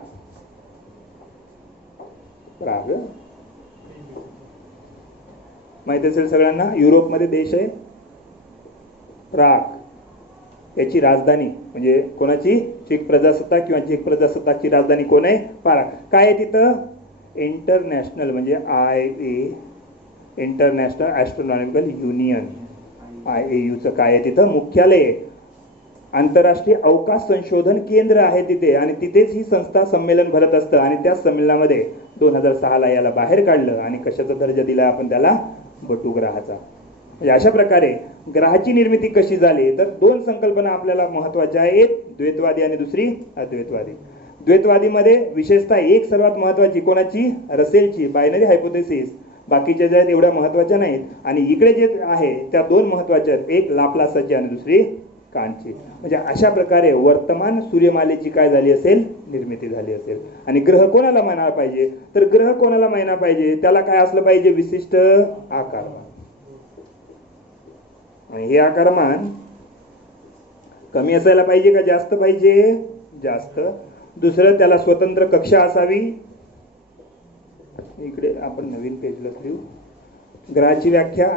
प्राग माहिती असेल सगळ्यांना, युरोपमध्ये देश आहे प्राग. याची राजधानी म्हणजे कोणाची, चेक प्रजासत्ताक किंवा चेक प्रजासत्ताकची राजधानी कोण आहे, प्राग. काय आहे तिथं, इंटरनॅशनल म्हणजे इंटरनॅशनल ॲस्ट्रॉनॉमिकल युनियन, IAU चं काय आहे तिथं मुख्यालय. आंतरराष्ट्रीय अवकाश संशोधन केंद्र आहे तिथे, आणि तिथेच ही संस्था संमेलन भरत असतं. आणि त्या संमेलनामध्ये 2006ला याला बाहेर काढलं आणि कशाचा दर्जा दिला आपण त्याला, बटू ग्रहाचा. म्हणजे अशा प्रकारे ग्रहाची निर्मिती कशी झाली, तर दोन संकल्पना आपल्याला महत्वाच्या आहेत, द्वैतवादी आणि दुसरी अद्वैतवादी. द्वैतवादीमध्ये विशेषतः एक सर्वात महत्वाची कोणाची, रसेलची बायनरी हायपोथेसिस. बाकीच्या ज्या एवढ्या महत्वाच्या नाहीत. आणि इकडे जे आहे त्या दोन महत्वाच्या आहेत, एक लाप्लासाची आणि दुसरी कांची. म्हणजे अशा प्रकारे वर्तमान सूर्यमालेची काय झाली असेल, निर्मिती झाली असेल. आणि ग्रह कोणाला मानायला पाहिजे, तर ग्रह कोणाला मानायला पाहिजे, त्याला काय असलं पाहिजे, विशिष्ट आकारमान. आणि हे आकारमान कमी असायला पाहिजे का जास्त पाहिजे, जास्त. दुसरं, त्याला स्वतंत्र कक्षा असावी. इकडे आपण नवीन पेजला लिहू. ग्रहाची व्याख्या,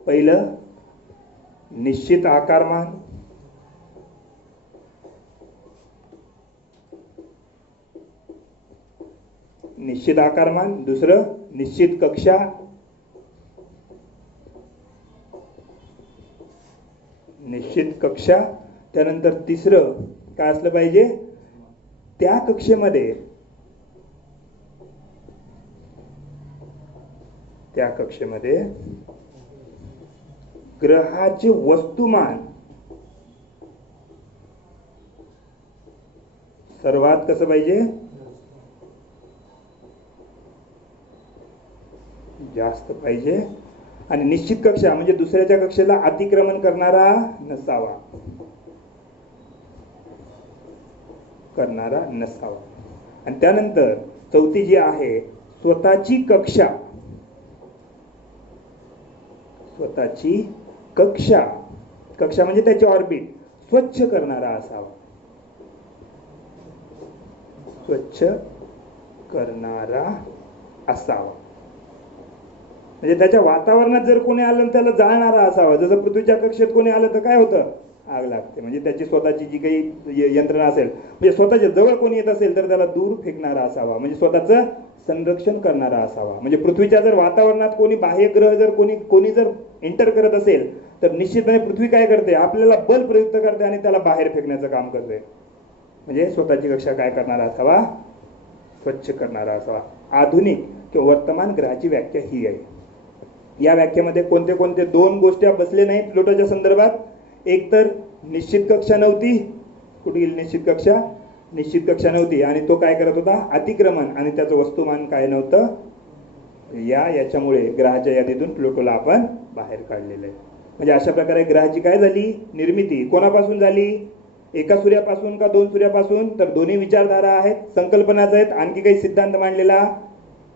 पहिलं निश्चित आकारमान, निश्चित आकारमान. दुसरं निश्चित कक्षा, निश्चित कक्षा. त्यानंतर तिसरं काय असलं पाहिजे, त्या कक्षेमध्ये ग्रहाचे वस्तुमान सर्वात कसं पाहिजे, जास्त पाहिजे. आणि निश्चित कक्षा म्हणजे दुसऱ्याच्या कक्षेला अतिक्रमण करणारा नसावा, आणि त्यानंतर चौथी जी आहे, स्वतःची कक्षा. स्वतःची कक्षा, कक्षा म्हणजे त्याची ऑर्बिट स्वच्छ करणारा असावा, स्वच्छ करणारा असावा. म्हणजे त्याच्या वातावरणात जर कोणी आलं त्याला जाळणारा असावा. जसं पृथ्वीच्या कक्षेत कोणी आलं तर काय होतं, आग लागते. म्हणजे त्याची स्वतःची जी काही यंत्रणा असेल, म्हणजे स्वतःच्या जवळ कोणी येत असेल तर त्याला दूर फेकणारा असावा, म्हणजे स्वतःचं संरक्षण करणारा असावा. म्हणजे पृथ्वीच्या जर वातावरणात कोणी बाह्य ग्रह जर कोणी जर एंटर करत असेल तर निश्चितपणे पृथ्वी काय करते, आपल्याला बल प्रयुक्त करते आणि त्याला बाहेर फेकण्याचं काम करते. म्हणजे स्वतःची कक्षा काय करणारा असावा, स्वच्छ करणारा असावा. आधुनिक किंवा वर्तमान ग्रहाची व्याख्या ही आहे. या व्याख्येमध्ये कोणते कोणते दोन गोष्टी बसले नाहीत प्लुटोच्या संदर्भात. एक तर निश्चित कक्षा नव्हती. कुठे गेली निश्चित कक्षा? निश्चित कक्षा नव्हती. आणि तो काय करत होता, अतिक्रमण, आणि त्याचं वस्तुमान काय नव्हतं. याच्यामुळे ग्रहाच्या यादीतून प्लुटोला आपण बाहेर काढलेलं आहे. म्हणजे अशा प्रकारे ग्रहाची काय झाली निर्मिती. कोणापासून झाली, एका सूर्यापासून का दोन सूर्यापासून? तर दोन्ही विचारधारा आहेत, संकल्पनाच आहेत. आणखी काही सिद्धांत मांडलेला,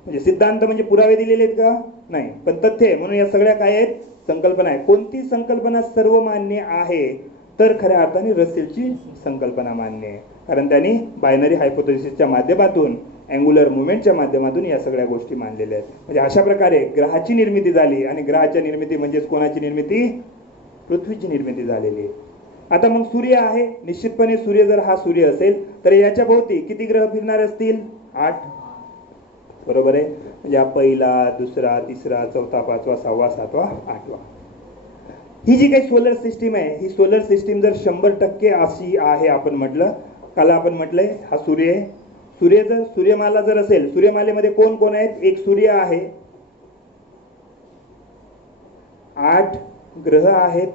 म्हणजे सिद्धांत म्हणजे पुरावे दिलेले आहेत का? नाही, पण तथ्य आहे. म्हणून या सगळ्या काय आहेत, संकल्पना आहे. कोणती संकल्पना सर्व मान्य आहे, तर खऱ्या अर्थाने रसेलची संकल्पना मान्य आहे. कारण त्यांनी बायनरी हायपोथेसिसच्या माध्यमातून, अँग्युलर मुवमेंटच्या माध्यमातून या सगळ्या गोष्टी मांडलेल्या आहेत. म्हणजे अशा प्रकारे ग्रहाची निर्मिती झाली. आणि ग्रहाच्या निर्मिती म्हणजेच कोणाची निर्मिती? पृथ्वीची निर्मिती झालेली आहे. आता मग सूर्य आहे. निश्चितपणे सूर्य जर हा सूर्य असेल तर याच्या भोवती किती ग्रह फिरणार असतील? 8. बरोबर आहे. म्हणजे पहिला, दुसरा, तिसरा, चौथा, पाचवा, सहावा, सातवा, आठवा. ही जी काही सोलर सिस्टीम आहे, ही सोलर सिस्टीम जर 100% अशी आहे, आपण म्हटलं, काल आपण म्हटलंय हा सूर्य आहे. सूर्य जर सूर्यमाला जर असेल, सूर्यमालेमध्ये कोण कोण आहेत? एक सूर्य आहे, 8 ग्रह आहेत,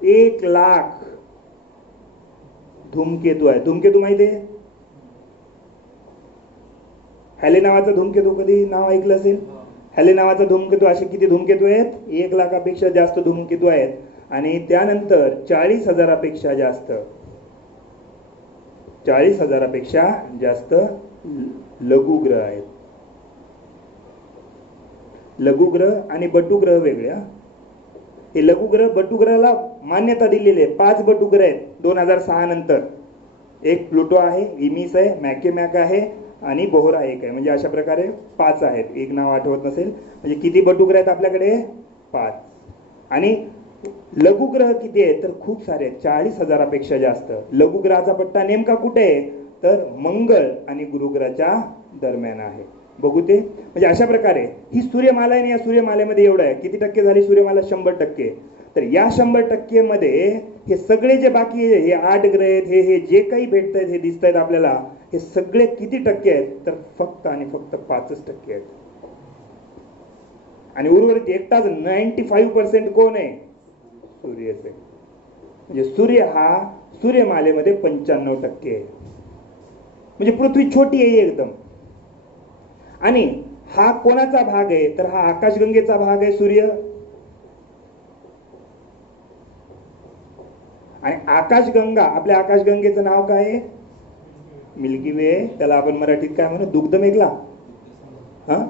1,00,000 धूमकेतू आहे. धूमकेतू माहिती आहे? हॅले नावाचा धूमकेतू कधी नाव ऐकलं असेल? हॅले नावाचा धूमकेतू. असे किती धूमकेतू आहेत? 1,00,000पेक्षा जास्त धूमकेतू आहेत. आणि त्यानंतर 40,000पेक्षा जास्त, 40,000पेक्षा जास्त लघुग्रह आहेत. लघुग्रह आणि बटुग्रह वेगळे. हे लघुग्रह बटुग्रहाला मान्यता दिलेली आहे. 5 बटुग्रह आहेत 2006 नंतर. एक प्लुटो आहे, इमिस आहे, मॅकेमॅक आहे आणि बोहरा एक आहे. म्हणजे अशा प्रकारे 5 आहेत. एक नाव आठवत नसेल. म्हणजे किती बटुग्रह आहेत आपल्याकडे? 5. आणि लघुग्रह किती आहेत? तर खूप सारे आहेत, 40,000पेक्षा जास्त. लघुग्रहाचा पट्टा नेमका कुठे आहे? तर मंगळ आणि गुरुग्रहाच्या दरम्यान आहे. बघू ते. म्हणजे अशा प्रकारे ही सूर्यमाला आहे. आणि या सूर्यमालेमध्ये एवढं आहे. किती टक्के झाली सूर्यमाला? 100%. तर या 100% मध्ये हे सगळे जे बाकी आहे, हे 8 ग्रह आहेत, हे जे काही भेटत आहेत, हे दिसत आहेत आपल्याला, हे सगळे किती टक्के आहेत? तर फक्त आणि फक्त 5% आहेत. आणि उर्वरित एकटाच 95% कोण आहे? सूर्यच आहे. म्हणजे सूर्य हा सूर्यमालेमध्ये 95% आहे. म्हणजे पृथ्वी छोटी आहे एकदम. आणि हा कोणाचा भाग आहे? तर हा आकाशगंगेचा भाग आहे सूर्य. आणि आकाशगंगा, आपल्या आकाशगंगेचं नाव काय आहे? मिल्की वे. त्याला आपण मराठीत काय म्हणू? दुग्ध मेघला. हा,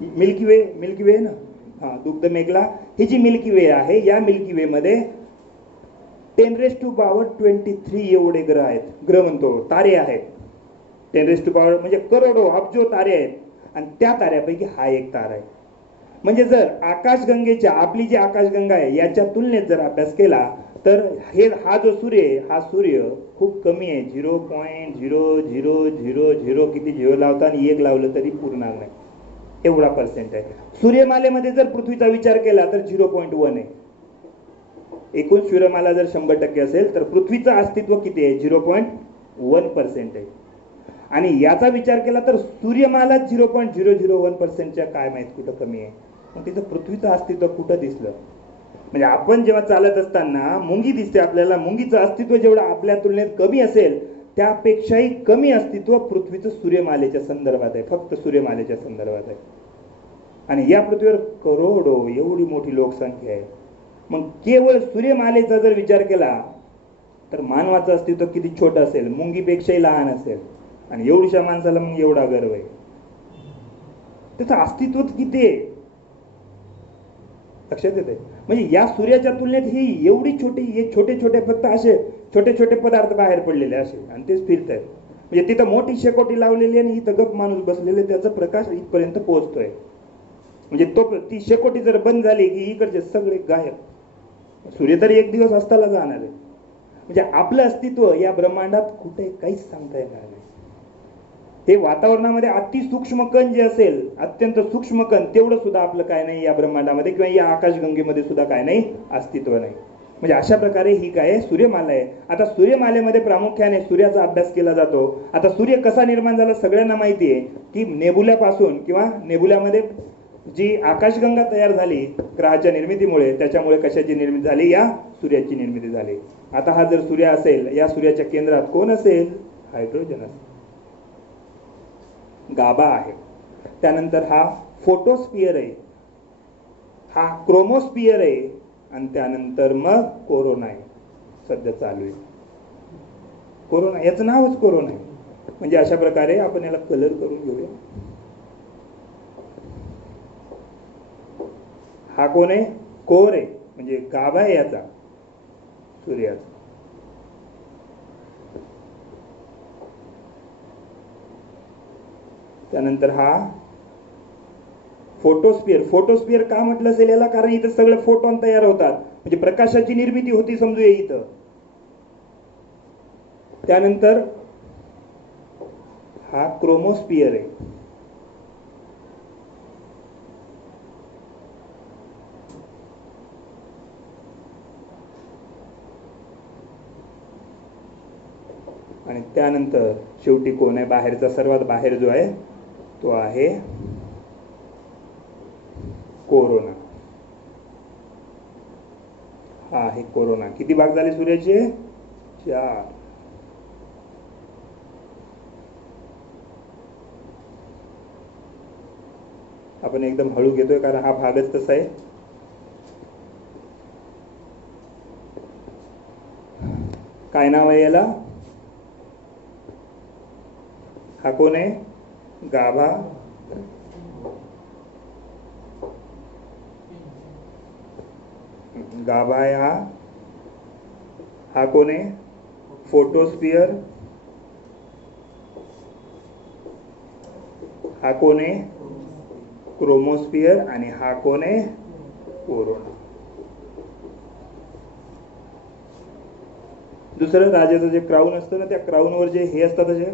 मिल्की वे, मिल्की वे ना. हा, दुग्ध मेघला. ही जी मिल्की वे आहे, या मिल्की वे मध्ये 10⁻23 एवढे ग्रह आहेत. ग्रह म्हणतो, तारे आहेत. 10⁻, म्हणजे करोडो अब्जो तारे आहेत. आणि त्या ताऱ्यापैकी हा एक तारा आहे. म्हणजे जर आकाशगंगेच्या, आपली जी आकाशगंगा आहे, याच्या तुलनेत जर अभ्यास केला तर हा जो सूर्य आहे, हा सूर्य खूप कमी आहे. 0.0000 किती 0 लावता आणि 1 लावलं तरी पुरणार नाही, एवढा पर्सेंट आहे. सूर्यमालेमध्ये जर पृथ्वीचा विचार केला तर 0.1 आहे. एकूण सूर्यमाला जर 100% असेल तर पृथ्वीचं अस्तित्व किती आहे? 0.1% आहे. आणि याचा विचार केला तर सूर्यमाला 0.001%च्या काय माहित कुठं कमी आहे. मग तिथं पृथ्वीचं अस्तित्व कुठं दिसलं? म्हणजे आपण जेव्हा चालत असताना मुंगी दिसते आपल्याला. मुंगीचं अस्तित्व जेवढं आपल्या तुलनेत कमी असेल, त्यापेक्षाही कमी अस्तित्व पृथ्वीचं सूर्यमालेच्या संदर्भात आहे. फक्त सूर्यमालेच्या संदर्भात आहे. आणि या पृथ्वीवर करोडो एवढी मोठी लोकसंख्या आहे. मग केवळ सूर्यमालेचा जर विचार केला तर मानवाचं अस्तित्व किती छोटं असेल, मुंगीपेक्षाही लहान असेल. आणि एवढ्या माणसाला मग एवढा गर्व आहे. त्याचं अस्तित्व किती आहे लक्षात येते. म्हणजे या सूर्याच्या तुलनेत ही एवढी छोटी, हे छोटे छोटे फक्त असे छोटे छोटे पदार्थ बाहेर पडलेले असे, आणि तेच फिरत आहेत. म्हणजे तिथं मोठी शेकोटी लावलेली आणि इथं गप माणूस बसलेले, त्याचा प्रकाश इथपर्यंत पोहोचतोय. म्हणजे ती शेकोटी जर बंद झाली की इकडचे सगळे गायब. सूर्य तरी एक दिवस असताना जाणार आहे. म्हणजे आपलं अस्तित्व या ब्रह्मांडात कुठे काहीच सांगता येणार नाही. हे वातावरणामध्ये अतिसूक्ष्म कण जे असेल, अत्यंत सूक्ष्म कण, तेवढं सुद्धा आपलं काय नाही या ब्रह्मांडामध्ये किंवा या आकाशगंगेमध्ये सुद्धा काय नाही, अस्तित्व नाही. म्हणजे अशा प्रकारे ही काय सूर्यमाला आहे. आता सूर्यमालेमध्ये प्रामुख्याने सूर्याचा अभ्यास केला जातो. आता सूर्य कसा निर्माण झाला सगळ्यांना माहिती आहे की नेबुल्यापासून किंवा नेबुल्यामध्ये जी आकाशगंगा तयार झाली ग्रहाच्या निर्मितीमुळे, त्याच्यामुळे कशाची निर्मिती झाली, या सूर्याची निर्मिती झाली. आता हा जर सूर्य असेल, या सूर्याच्या केंद्रात कोण असेल, हायड्रोजन असेल, गाभा आहे. त्यानंतर हा फोटोस्फिअर आहे, हा क्रोमोस्फिअर आहे, आणि त्यानंतर मग कोरोना आहे. सध्या चालू आहे कोरोना, याचं नावच कोरोना आहे. म्हणजे अशा प्रकारे आपण याला कलर करून घेऊया. हा कोण आहे, कोर आहे, म्हणजे गाभा आहे याचा, सूर्याचा. त्यानंतर हा फोटोस्फिअर. फोटोस्फिअर का म्हटलं असेल याला, कारण इथं सगळे फोटॉन तयार होतात, म्हणजे प्रकाशाची निर्मिती होती समजूया इथं. त्यानंतर हा क्रोमोस्फिअर आहे. आणि त्यानंतर शेवटी कोण आहे, बाहेरचा सर्वात बाहेर जो आहे तो आहे कोरोना. हा आहे कोरोना. किती भाग झाले सूर्याचे, 4. आपण एकदम हळू घेतोय कारण हा भागच तसा आहे. काय नाव आहे याला, हा कोण आहे, गाभा. गाभा आहे हा. हा कोण आहे, फोटोस्फिअर. हा कोण आहे, क्रोमोस्फिअर. आणि हा कोण आहे, कोरोना. दुसरं राजाचं जे क्राऊन असतं ना, त्या क्राऊनवर जे हे असतात असे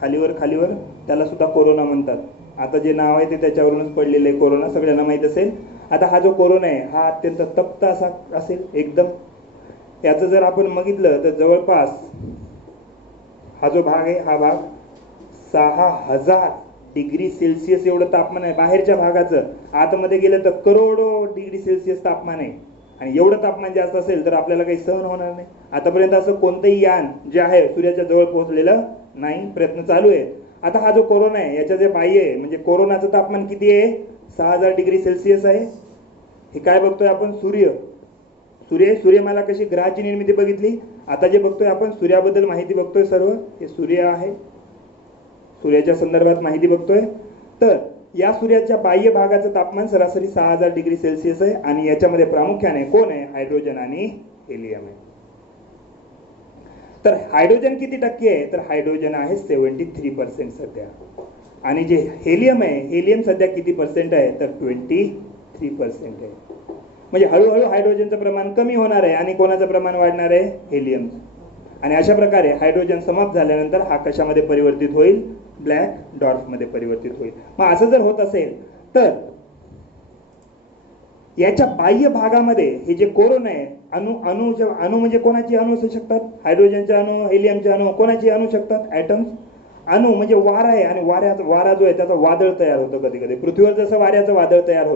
खालीवर खालीवर, त्याला सुद्धा कोरोना म्हणतात. आता जे नाव आहे ते त्याच्यावरूनच पडलेलं आहे, कोरोना, सगळ्यांना माहित असेल. आता हा जो कोरोना आहे हा अत्यंत तप्त असा असेल एकदम. याचं जर आपण बघितलं तर जवळपास हा जो भाग आहे, हा भाग 6000 डिग्री सेल्सिअस एवढं तापमान आहे बाहेरच्या भागाचं. आतमध्ये गेलं तर करोडो डिग्री सेल्सिअस तापमान आहे. आणि एवढं तापमान जास्त असेल तर आपल्याला काही सहन होणार नाही. आतापर्यंत असं कोणतंही यान जे आहे सूर्याच्या जवळ पोहोचलेलं नाही, प्रयत्न चालू आहे. आता हा जो कोरोना आहे याच्या जे बाह्य आहे, म्हणजे कोरोनाचं तापमान किती आहे, 6000 डिग्री सेल्सिअस आहे. हे काय बघतोय आपण, सूर्य. सूर्यमाला कशी ग्रहाची निर्मिती बघितली. आता जे बघतोय आपण सूर्याबद्दल माहिती बघतोय, सर्व हे सूर्य आहे, सूर्याच्या संदर्भात माहिती बघतोय. तर या सूर्याच्या बाह्य भागाचं तापमान सरासरी 6000 डिग्री सेल्सिअस आहे. आणि याच्यामध्ये प्रामुख्याने कोण आहे, हायड्रोजन आणि हेलियम आहे. तर हायड्रोजन किती टक्के आहे, तर हायड्रोजन आहे 73% सध्या. आणि जे हेलियम आहे, हेलियम सध्या किती पर्सेंट आहे, तर 23% आहे. म्हणजे हळूहळू हायड्रोजनचं प्रमाण कमी होणार आहे आणि कोणाचं प्रमाण वाढणार आहे, हेलियम. आणि अशा प्रकारे हायड्रोजन समाप्त झाल्यानंतर हा कशामध्ये परिवर्तित होईल, ब्लॅक डॉर्फ मध्ये परिवर्तित होईल. मग असं जर होत असेल तर याच्या बाह्य भागामध्ये हे जे कोरोना आहे, अणू म्हणजे कोणाची अणू असू शकतात, हायड्रोजनचे अणू, हेलियमचे अणू, कोणाची अणू शकतात, ॲटम्स. अणू म्हणजे वारा आहे, आणि वारा जो आहे त्याचा वादळ तयार होतं. कधी कधी पृथ्वीवर जसं वाऱ्याचं वादळ तयार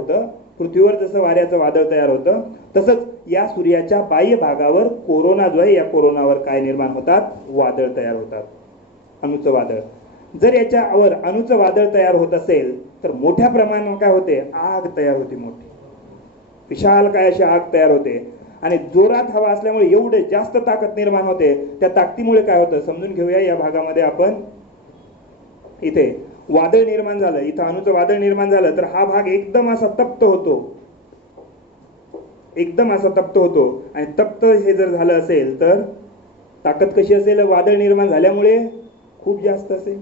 होतं, तसंच या सूर्याच्या बाह्य भागावर कोरोना जो आहे, या कोरोनावर काय निर्माण होतात, वादळ तयार होतात, अणूचं वादळ. जर याच्यावर अणूचं वादळ तयार होत असेल तर मोठ्या प्रमाणावर काय होते, आग तयार होते, मोठी विशाल काय अशी आग तयार होते. आणि जोरात हवा असल्यामुळे एवढे जास्त ताकद निर्माण होते. त्या ताकदीमुळे काय होतं समजून घेऊया. या भागामध्ये आपण इथे वादळ निर्माण झालं, इथं अणूचं वादळ निर्माण झालं तर हा भाग एकदम असा तप्त होतो, आणि तप्त हे जर झालं असेल तर ताकद कशी असेल, वादळ निर्माण झाल्यामुळे खूप जास्त असेल.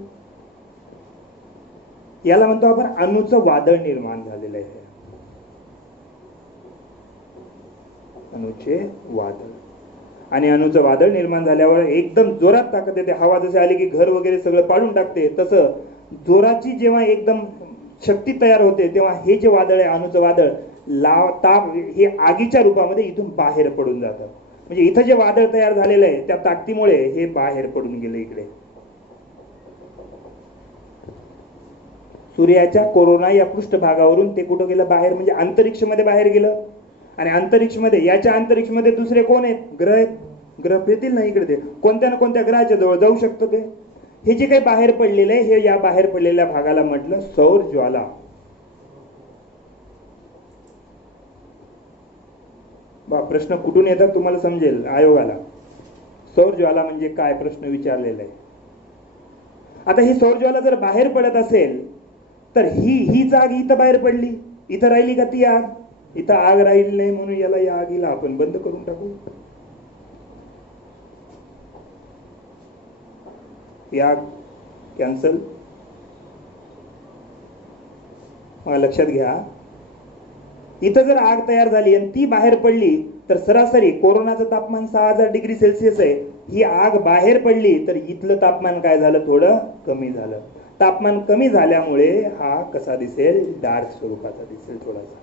याला म्हणतो आपण अणूचं वादळ निर्माण झालेलं आहे. अणूचे वादळ. आणि अणूचं वादळ निर्माण झाल्यावर एकदम जोरात ताकद येते. हवा जशी आली की घर वगैरे सगळं पाडून टाकते, तसं जोराची जेव्हा एकदम शक्ती तयार होते तेव्हा हे जे वादळ आहे, अणूचं वादळ, ताप हे आगीच्या रूपामध्ये इथून बाहेर पडून जातं. म्हणजे इथं जे वादळ तयार झालेलं आहे त्या ताकदीमुळे हे बाहेर पडून गेलं इकडे. सूर्याच्या कोरोना या पृष्ठभागावरून ते कुठं गेलं? बाहेर, म्हणजे अंतरिक्ष मध्ये बाहेर गेलं. आणि अंतरिक्ष मध्ये, याच्या अंतरिक्ष मध्ये दुसरे कोण आहेत? ग्रह आहेत. ग्रह फिरतील ना इकडे, ते कोणत्या ना कोणत्या ग्रहाच्या जवळ जाऊ शकतो ते. हे जे काही बाहेर पडलेलं आहे, हे या बाहेर पडलेल्या भागाला म्हटलं सौर ज्वाला. प्रश्न कुठून येतात तुम्हाला समजेल आयोगाला. सौर ज्वाला म्हणजे काय प्रश्न विचारलेला आहे. आता ही सौर ज्वाला जर बाहेर पडत असेल तर हीच आग इथं बाहेर पडली, इथं राहिली का ती आग? इथं आग राहिली नाही म्हणून याला, या आगीला आपण बंद करून टाकू. ही आग कॅन्सल. मला लक्षात घ्या, इथं जर आग तयार झाली आणि ती बाहेर पडली तर सरासरी कोरोनाचं तापमान 6000 डिग्री सेल्सिअस आहे. ही आग बाहेर पडली तर इथलं तापमान काय झालं? थोडं कमी झालं. तापमान कमी झाल्यामुळे हा कसा दिसेल? डार्क स्वरूपाचा दिसेल थोडासा.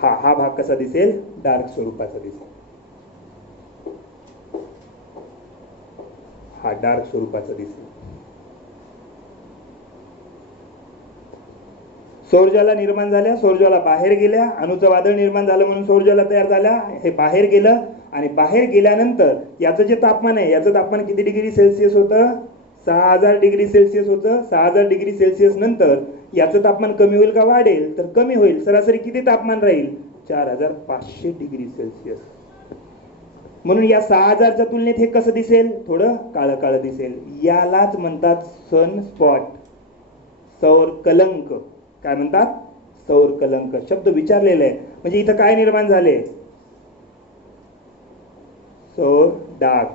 हा भाग कसा दिसेल? डार्क स्वरूपाचा दिसेल. हा डार्क स्वरूपाचा दिसेल. सौरज्वाला निर्माण झाल्या, सौरज्वाला बाहेर गेल्या, अणुचं वादळ निर्माण झालं म्हणून सौरज्वाला तयार झाल्या. हे बाहेर गेलं आणि बाहेर गेल्यानंतर याचं जे तापमान आहे, याचं तापमान किती डिग्री सेल्सिअस होतं? 6000 डिग्री सेल्सिअस होतं. 6000 डिग्री सेल्सिअस नंतर याचं तापमान कमी होईल का वाढेल? तर कमी होईल. सरासरी किती तापमान राहील? 4500 डिग्री सेल्सिअस. म्हणून या 6000च्या तुलनेत हे कसं दिसेल? थोडं काळं काळं दिसेल. यालाच म्हणतात सन स्पॉट, सौर कलंक. काय म्हणतात? सौर कलंक. शब्द विचारलेला आहे. म्हणजे इथं काय निर्माण झाले? सौर डाग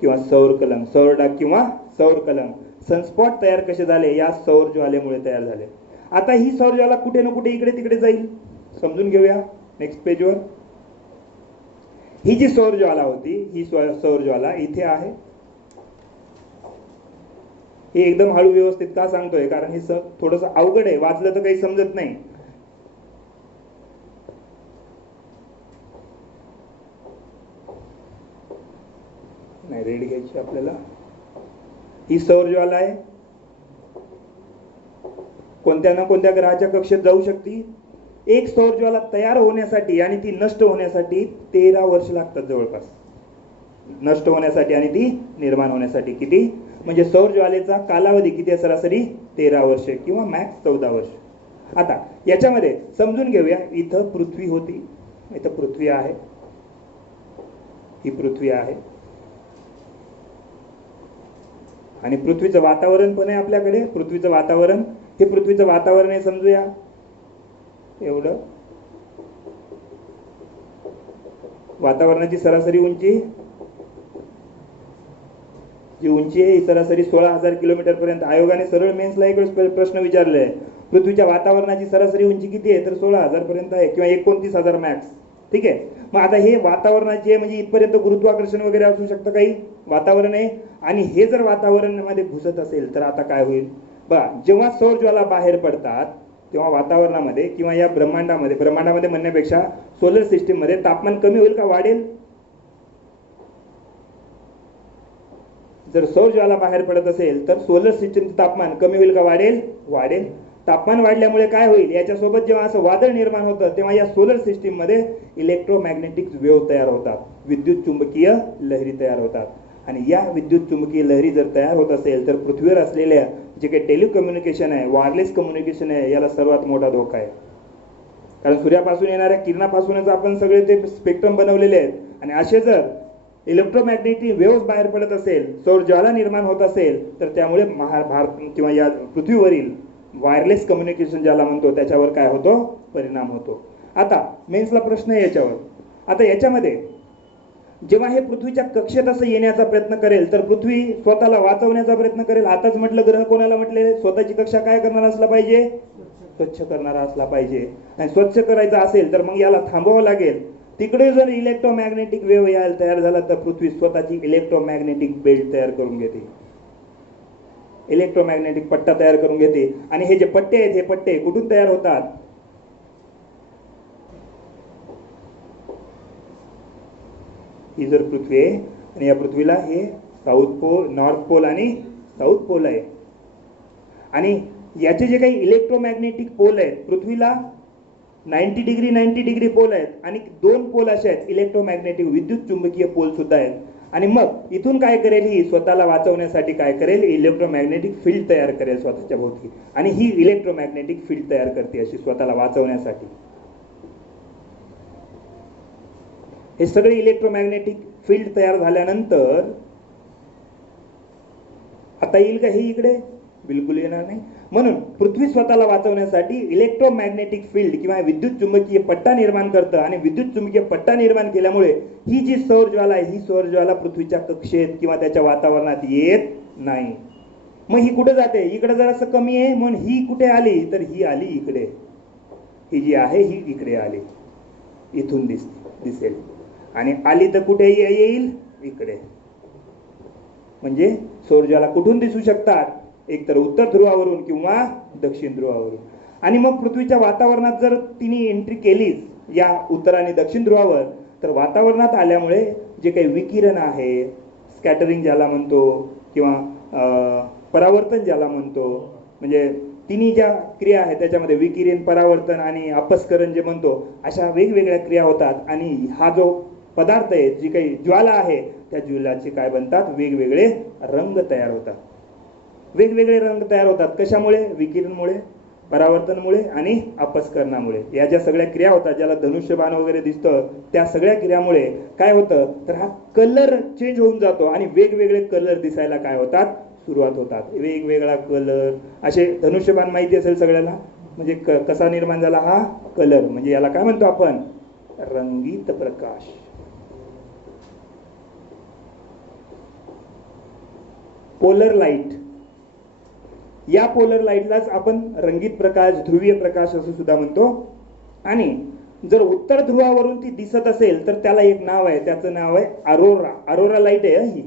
किंवा सौर कलंक. सौर डाग किंवा सौर कलंक. सनस्पॉट तयार कसे झाले? या सौर ज्वालेमुळे तयार झाले. आता ही सौर ज्वाला कुठे ना कुठे इकडे तिकडे जाईल, समजून घेऊया नेक्स्ट पेजवर. ही जी सौर ज्वाला होती, ही सौर ज्वाला इथे आहे. हे एकदम हळू व्यवस्थित का सांगतोय? कारण हे थोडस अवघड आहे, वाचलं तर काही समजत नाही. रेड घ्यायची आपल्याला. ही सौर ज्वाला आहे, कोणत्या ना कोणत्या ग्रहाच्या कक्षेत जाऊ शकते. एक सौर ज्वाला तयार होण्यासाठी आणि ती नष्ट होण्यासाठी 13 वर्ष लागतात जवळपास. नष्ट होण्यासाठी आणि ती निर्माण होण्यासाठी किती? म्हणजे सौर ज्वालेचा कालावधी किती आहे? सरासरी 13 वर्ष किंवा मॅक्स 14 वर्ष. आता याच्यामध्ये समजून घेऊया. इथं पृथ्वी होती, इथं पृथ्वी आहे, ही पृथ्वी आहे आणि पृथ्वीचं वातावरण पण आहे आपल्याकडे. पृथ्वीचं वातावरण, हे पृथ्वीचं वातावरण आहे समजूया. एवढं वातावरणाची सरासरी उंची, जी उंची आहे सरासरी 16,000 किलोमीटर पर्यंत. आयोगाने सरळ मेन्सला एक प्रश्न विचारले आहे, पृथ्वीच्या वातावरणाची सरासरी उंची किती आहे? तर 16,000 पर्यंत आहे किंवा 29,000 मॅक्स. ठीक आहे. मग आता हे वातावरणाची आहे, म्हणजे इथपर्यंत गुरुत्वाकर्षण वगैरे असू शकतं, काही वातावरण आहे. आणि हे जर वातावरणामध्ये घुसत असेल तर आता काय होईल? बघा, जेव्हा सौर ज्वाला बाहेर पडतात तेव्हा वातावरणामध्ये किंवा या ब्रह्मांडामध्ये म्हणण्यापेक्षा सोलर सिस्टीम मध्ये तापमान कमी होईल का वाढेल? जर सौर ज्वाला बाहेर पडत असेल तर सोलर सिस्टीमचं तापमान कमी होईल का वाढेल? वाढेल. तापमान वाढल्यामुळे काय होईल? याच्यासोबत जेव्हा असं वादळ निर्माण होतं तेव्हा या सोलर सिस्टीम मध्ये इलेक्ट्रोमॅग्नेटिक वेव्ह तयार होतात, विद्युत चुंबकीय लहरी तयार होतात. आणि या विद्युत चुंबकीय लहरी जर तयार होत असेल तर पृथ्वीवर असलेल्या जे काही टेलिकम्युनिकेशन आहे, वायरलेस कम्युनिकेशन आहे, याला सर्वात मोठा धोका आहे. कारण सूर्यापासून येणाऱ्या किरणापासूनच आपण सगळे ते स्पेक्ट्रम बनवलेले आहेत. आणि असे जर इलेक्ट्रोमॅग्नेटिक वेव्ह बाहेर पडत असेल, सौर ज्वाला निर्माण होत असेल तर त्यामुळे भारत किंवा या पृथ्वीवरील वायरलेस कम्युनिकेशन ज्याला म्हणतो त्याच्यावर काय होतो? परिणाम होतो. आता मेन्सला प्रश्न आहे याच्यावर. आता याच्यामध्ये जेव्हा हे पृथ्वीच्या कक्षेत असं येण्याचा प्रयत्न करेल तर पृथ्वी स्वतःला वाचवण्याचा प्रयत्न करेल. आताच म्हटलं ग्रह कोणाला म्हटले, स्वतःची कक्षा काय करणारा असला पाहिजे, स्वच्छ करणारा असला पाहिजे. आणि स्वच्छ करायचा असेल तर मग याला थांबवावं लागेल. तिकडे जर इलेक्ट्रोमॅग्नेटिक वेव्ह यायला तयार झाला तर पृथ्वी स्वतःची इलेक्ट्रोमॅग्नेटिक बेल्ट तयार करून घेते, इलेक्ट्रोमॅग्नेटिक पट्टा तयार करून घेते. आणि हे जे पट्टे आहेत, हे पट्टे कुठून तयार होतात, ही जर पृथ्वी आहे आणि या पृथ्वीला हे साऊथ पोल, नॉर्थ पोल आणि साऊथ पोल आहे. आणि याचे जे काही इलेक्ट्रोमॅग्नेटिक पोल आहेत, पृथ्वीला 90 डिग्री पोल आहेत आणि 2 पोल असे आहेत इलेक्ट्रोमॅग्नेटिक विद्युत चुंबकीय पोल सुद्धा आहेत. आणि मग इथून काय करेल, ही स्वतःला वाचवण्यासाठी काय करेल, इलेक्ट्रोमॅग्नेटिक फील्ड तयार करेल स्वतःच्या भोवती. आणि ही इलेक्ट्रोमॅग्नेटिक फील्ड तयार करते अशी स्वतःला वाचवण्यासाठी. हे सगळे इलेक्ट्रोमॅग्नेटिक फील्ड तयार झाल्यानंतर आता येईल का हे इकडे, बिलकुल येणार नाही. म्हणून पृथ्वी स्वतःला वाचवण्यासाठी इलेक्ट्रोमॅग्नेटिक फील्ड किंवा विद्युत चुंबकीय पट्टा निर्माण करतं. आणि विद्युत चुंबकीय पट्टा निर्माण केल्यामुळे ही जी सौर ज्वाला आहे, ही सौर ज्वाला पृथ्वीच्या कक्षेत किंवा त्याच्या वातावरणात येत नाही. मग ही कुठे जाते, इकडे जरासं कमी आहे म्हणून ही कुठे आली, तर ही आली इकडे. ही जी आहे ही इकडे आली, इथून दिसेल. आणि आली तर कुठे येईल, इकडे. म्हणजे सौरज्वाला कुठून दिसू शकतात, एक तर उत्तर ध्रुवावरून किंवा दक्षिण ध्रुवावरून. आणि मग पृथ्वीच्या वातावरणात जर तिने एंट्री केलीच या उत्तर आणि दक्षिण ध्रुवावर, तर वातावरणात आल्यामुळे जे काही विकिरण आहे, स्कॅटरिंग ज्याला म्हणतो किंवा परावर्तन ज्याला म्हणतो, म्हणजे तिन्ही ज्या क्रिया आहेत त्याच्यामध्ये विकिरण, परावर्तन आणि अपस्करण जे म्हणतो, अशा वेगवेगळ्या क्रिया होतात. आणि हा जो पदार्थ आहे, जी काही ज्वाला आहे, त्या ज्वालाचे काय बनतात, वेगवेगळे रंग तयार होतात. वेगवेगळे रंग तयार होतात कशामुळे, विकिरणमुळे, परावर्तनमुळे आणि अपस्करणामुळे. या ज्या सगळ्या क्रिया होतात, ज्याला धनुष्यबाण वगैरे दिसतं, त्या सगळ्या क्रियामुळे काय होतं, तर हा कलर चेंज होऊन जातो आणि वेगवेगळे कलर दिसायला काय होतात, सुरुवात होतात. वेगवेगळा कलर, असे धनुष्यबाण माहिती असेल सगळ्याला, म्हणजे कसा निर्माण झाला हा कलर, म्हणजे याला काय म्हणतो आपण, रंगीत प्रकाश. पोलर लाईट, या पोलर लाईटलाच आपण रंगीत प्रकाश, ध्रुवीय प्रकाश असं सुद्धा म्हणतो. आणि जर उत्तर ध्रुवावरून ती दिसत असेल तर त्याला एक नाव आहे, त्याचं नाव आहे अरोरा. अरोरा लाईट आहे ही.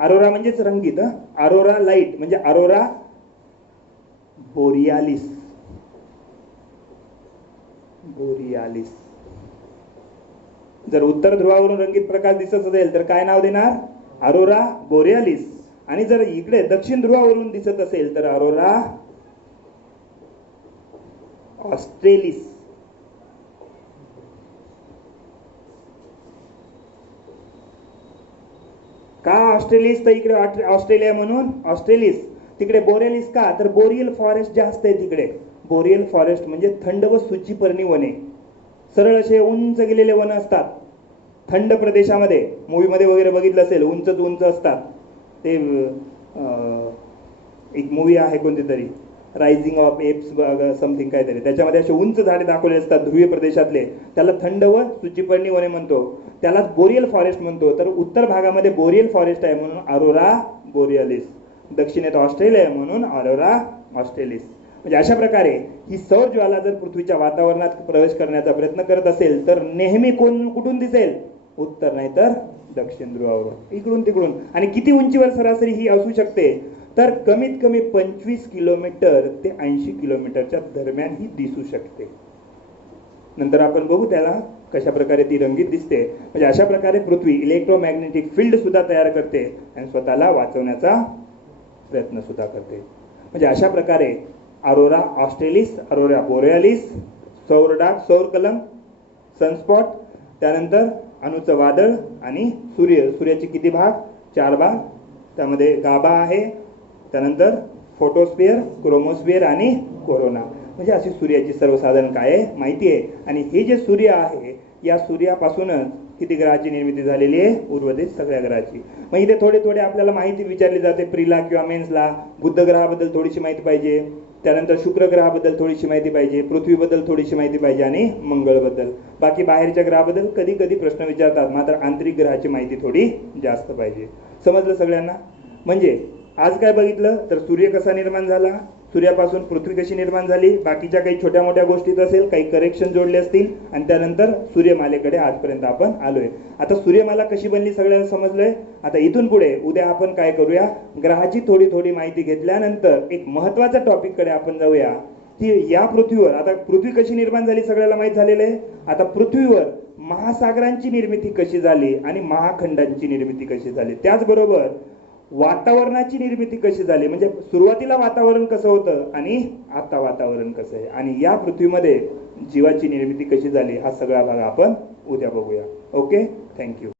अरोरा म्हणजेच रंगीत. अरोरा लाईट म्हणजे अरोरा बोरियालिस. बोरियालिस. जर उत्तर ध्रुवावरून रंगीत प्रकाश दिसत असेल तर काय नाव देणार, अरोरा बोरियालिस. आणि जर इकडे दक्षिण ध्रुवावरून दिसत असेल तर अरोरा ऑस्ट्रेलिस. का ऑस्ट्रेलिस, तर इकडे ऑस्ट्रेलिया म्हणून ऑस्ट्रेलिस. तिकडे बोरेलिस का, तर बोरियल फॉरेस्ट जास्त आहे तिकडे. बोरियल फॉरेस्ट म्हणजे थंड व सूचीपर्णी वने, सरळ असे उंच गेलेले वन असतात थंड प्रदेशामध्ये. मूवीमध्ये वगैरे बघितलं असेल, उंचच उंच असतात ते. एक मूवी आहे कोणती तरी, रायझिंग ऑफ एप्स समथिंग काहीतरी, त्याच्यामध्ये असे उंच झाडे दाखवले असतात ध्रुवीय प्रदेशातले. त्याला थंड व सूचीपर्णी वने म्हणतो, त्यालाच बोरियल फॉरेस्ट म्हणतो. तर उत्तर भागामध्ये बोरियल फॉरेस्ट आहे म्हणून अरोरा बोरियालिस, दक्षिणेत ऑस्ट्रेलिया म्हणून अरोरा ऑस्ट्रेलिस. म्हणजे अशा प्रकारे ही सौर ज्वाला जर पृथ्वीच्या वातावरणात प्रवेश करण्याचा प्रयत्न करत असेल तर नेहमी कुठून दिसेल, उत्तर नाही तर दक्षिण ध्रुवावरून, इकडून तिकडून. आणि किती उंचीवर सरासरी ही असू शकते, तर कमीत कमी 25 किलोमीटर ते 80 किलोमीटरच्या दरम्यान ही दिसू शकते. नंतर आपण बघू त्याला कशा प्रकारे ती रंगीत दिसते. म्हणजे अशा प्रकारे पृथ्वी इलेक्ट्रोमॅग्नेटिक फील्ड सुद्धा तयार करते आणि स्वतःला वाचवण्याचा प्रयत्न सुद्धा करते. म्हणजे अशा प्रकारे अरोरा ऑस्ट्रेलिस, अरोरा बोरियालिस, सौर डाग, सौर कलम, सनस्पॉट, त्यानंतर अणुचं वादळ आणि सूर्य. सूर्याचे किती भाग, 4 भाग, त्यामध्ये गाभा आहे, त्यानंतर फोटोस्फिअर, क्रोमोस्फिअर आणि कोरोना. म्हणजे अशी सूर्याची सर्वसाधारण काय आहे माहिती आहे. आणि हे जे सूर्य आहे, या सूर्यापासूनच किती ग्रहाची निर्मिती झालेली आहे? उर्वरित सगळ्या ग्रहाची. मग इथे थोडे थोडे आपल्याला माहिती विचारली जाते प्रीला किंवा मेन्सला. बुध ग्रहाबद्दल थोडीशी माहिती पाहिजे, त्यानंतर शुक्र ग्रहाबद्दल थोडीशी माहिती पाहिजे, पृथ्वीबद्दल थोडीशी माहिती पाहिजे आणि मंगळबद्दल. बाकी बाहेरच्या ग्रहाबद्दल कधी कधी प्रश्न विचारतात, मात्र आंतरिक ग्रहाची माहिती थोडी जास्त पाहिजे. समजलं सगळ्यांना? म्हणजे आज काय बघितलं तर सूर्य कसा निर्माण झाला, सूर्यापासून पृथ्वी कशी निर्माण झाली, बाकीच्या काही छोट्या मोठ्या गोष्टीत असेल, काही करेक्शन जोडले असतील, आणि त्यानंतर सूर्यमालेकडे आजपर्यंत आपण आलोय. आता सूर्यमाला कशी बनली सगळ्यांना समजलंय. आता इथून पुढे उद्या आपण काय करूया, ग्रहाची थोडी थोडी माहिती घेतल्यानंतर एक महत्वाच्या टॉपिक कडे आपण जाऊया की या पृथ्वीवर, आता पृथ्वी कशी निर्माण झाली सगळ्याला माहित झालेलं आहे. आता पृथ्वीवर महासागरांची निर्मिती कशी झाली आणि महाखंडांची निर्मिती कशी झाली, त्याचबरोबर वातावरणाची निर्मिती कशी झाली, म्हणजे सुरुवातीला वातावरण कसं होतं आणि आता वातावरण कसं आहे, आणि या पृथ्वीमध्ये जीवाची निर्मिती कशी झाली, हा सगळा भाग आपण उद्या बघूया. Okay, thank you.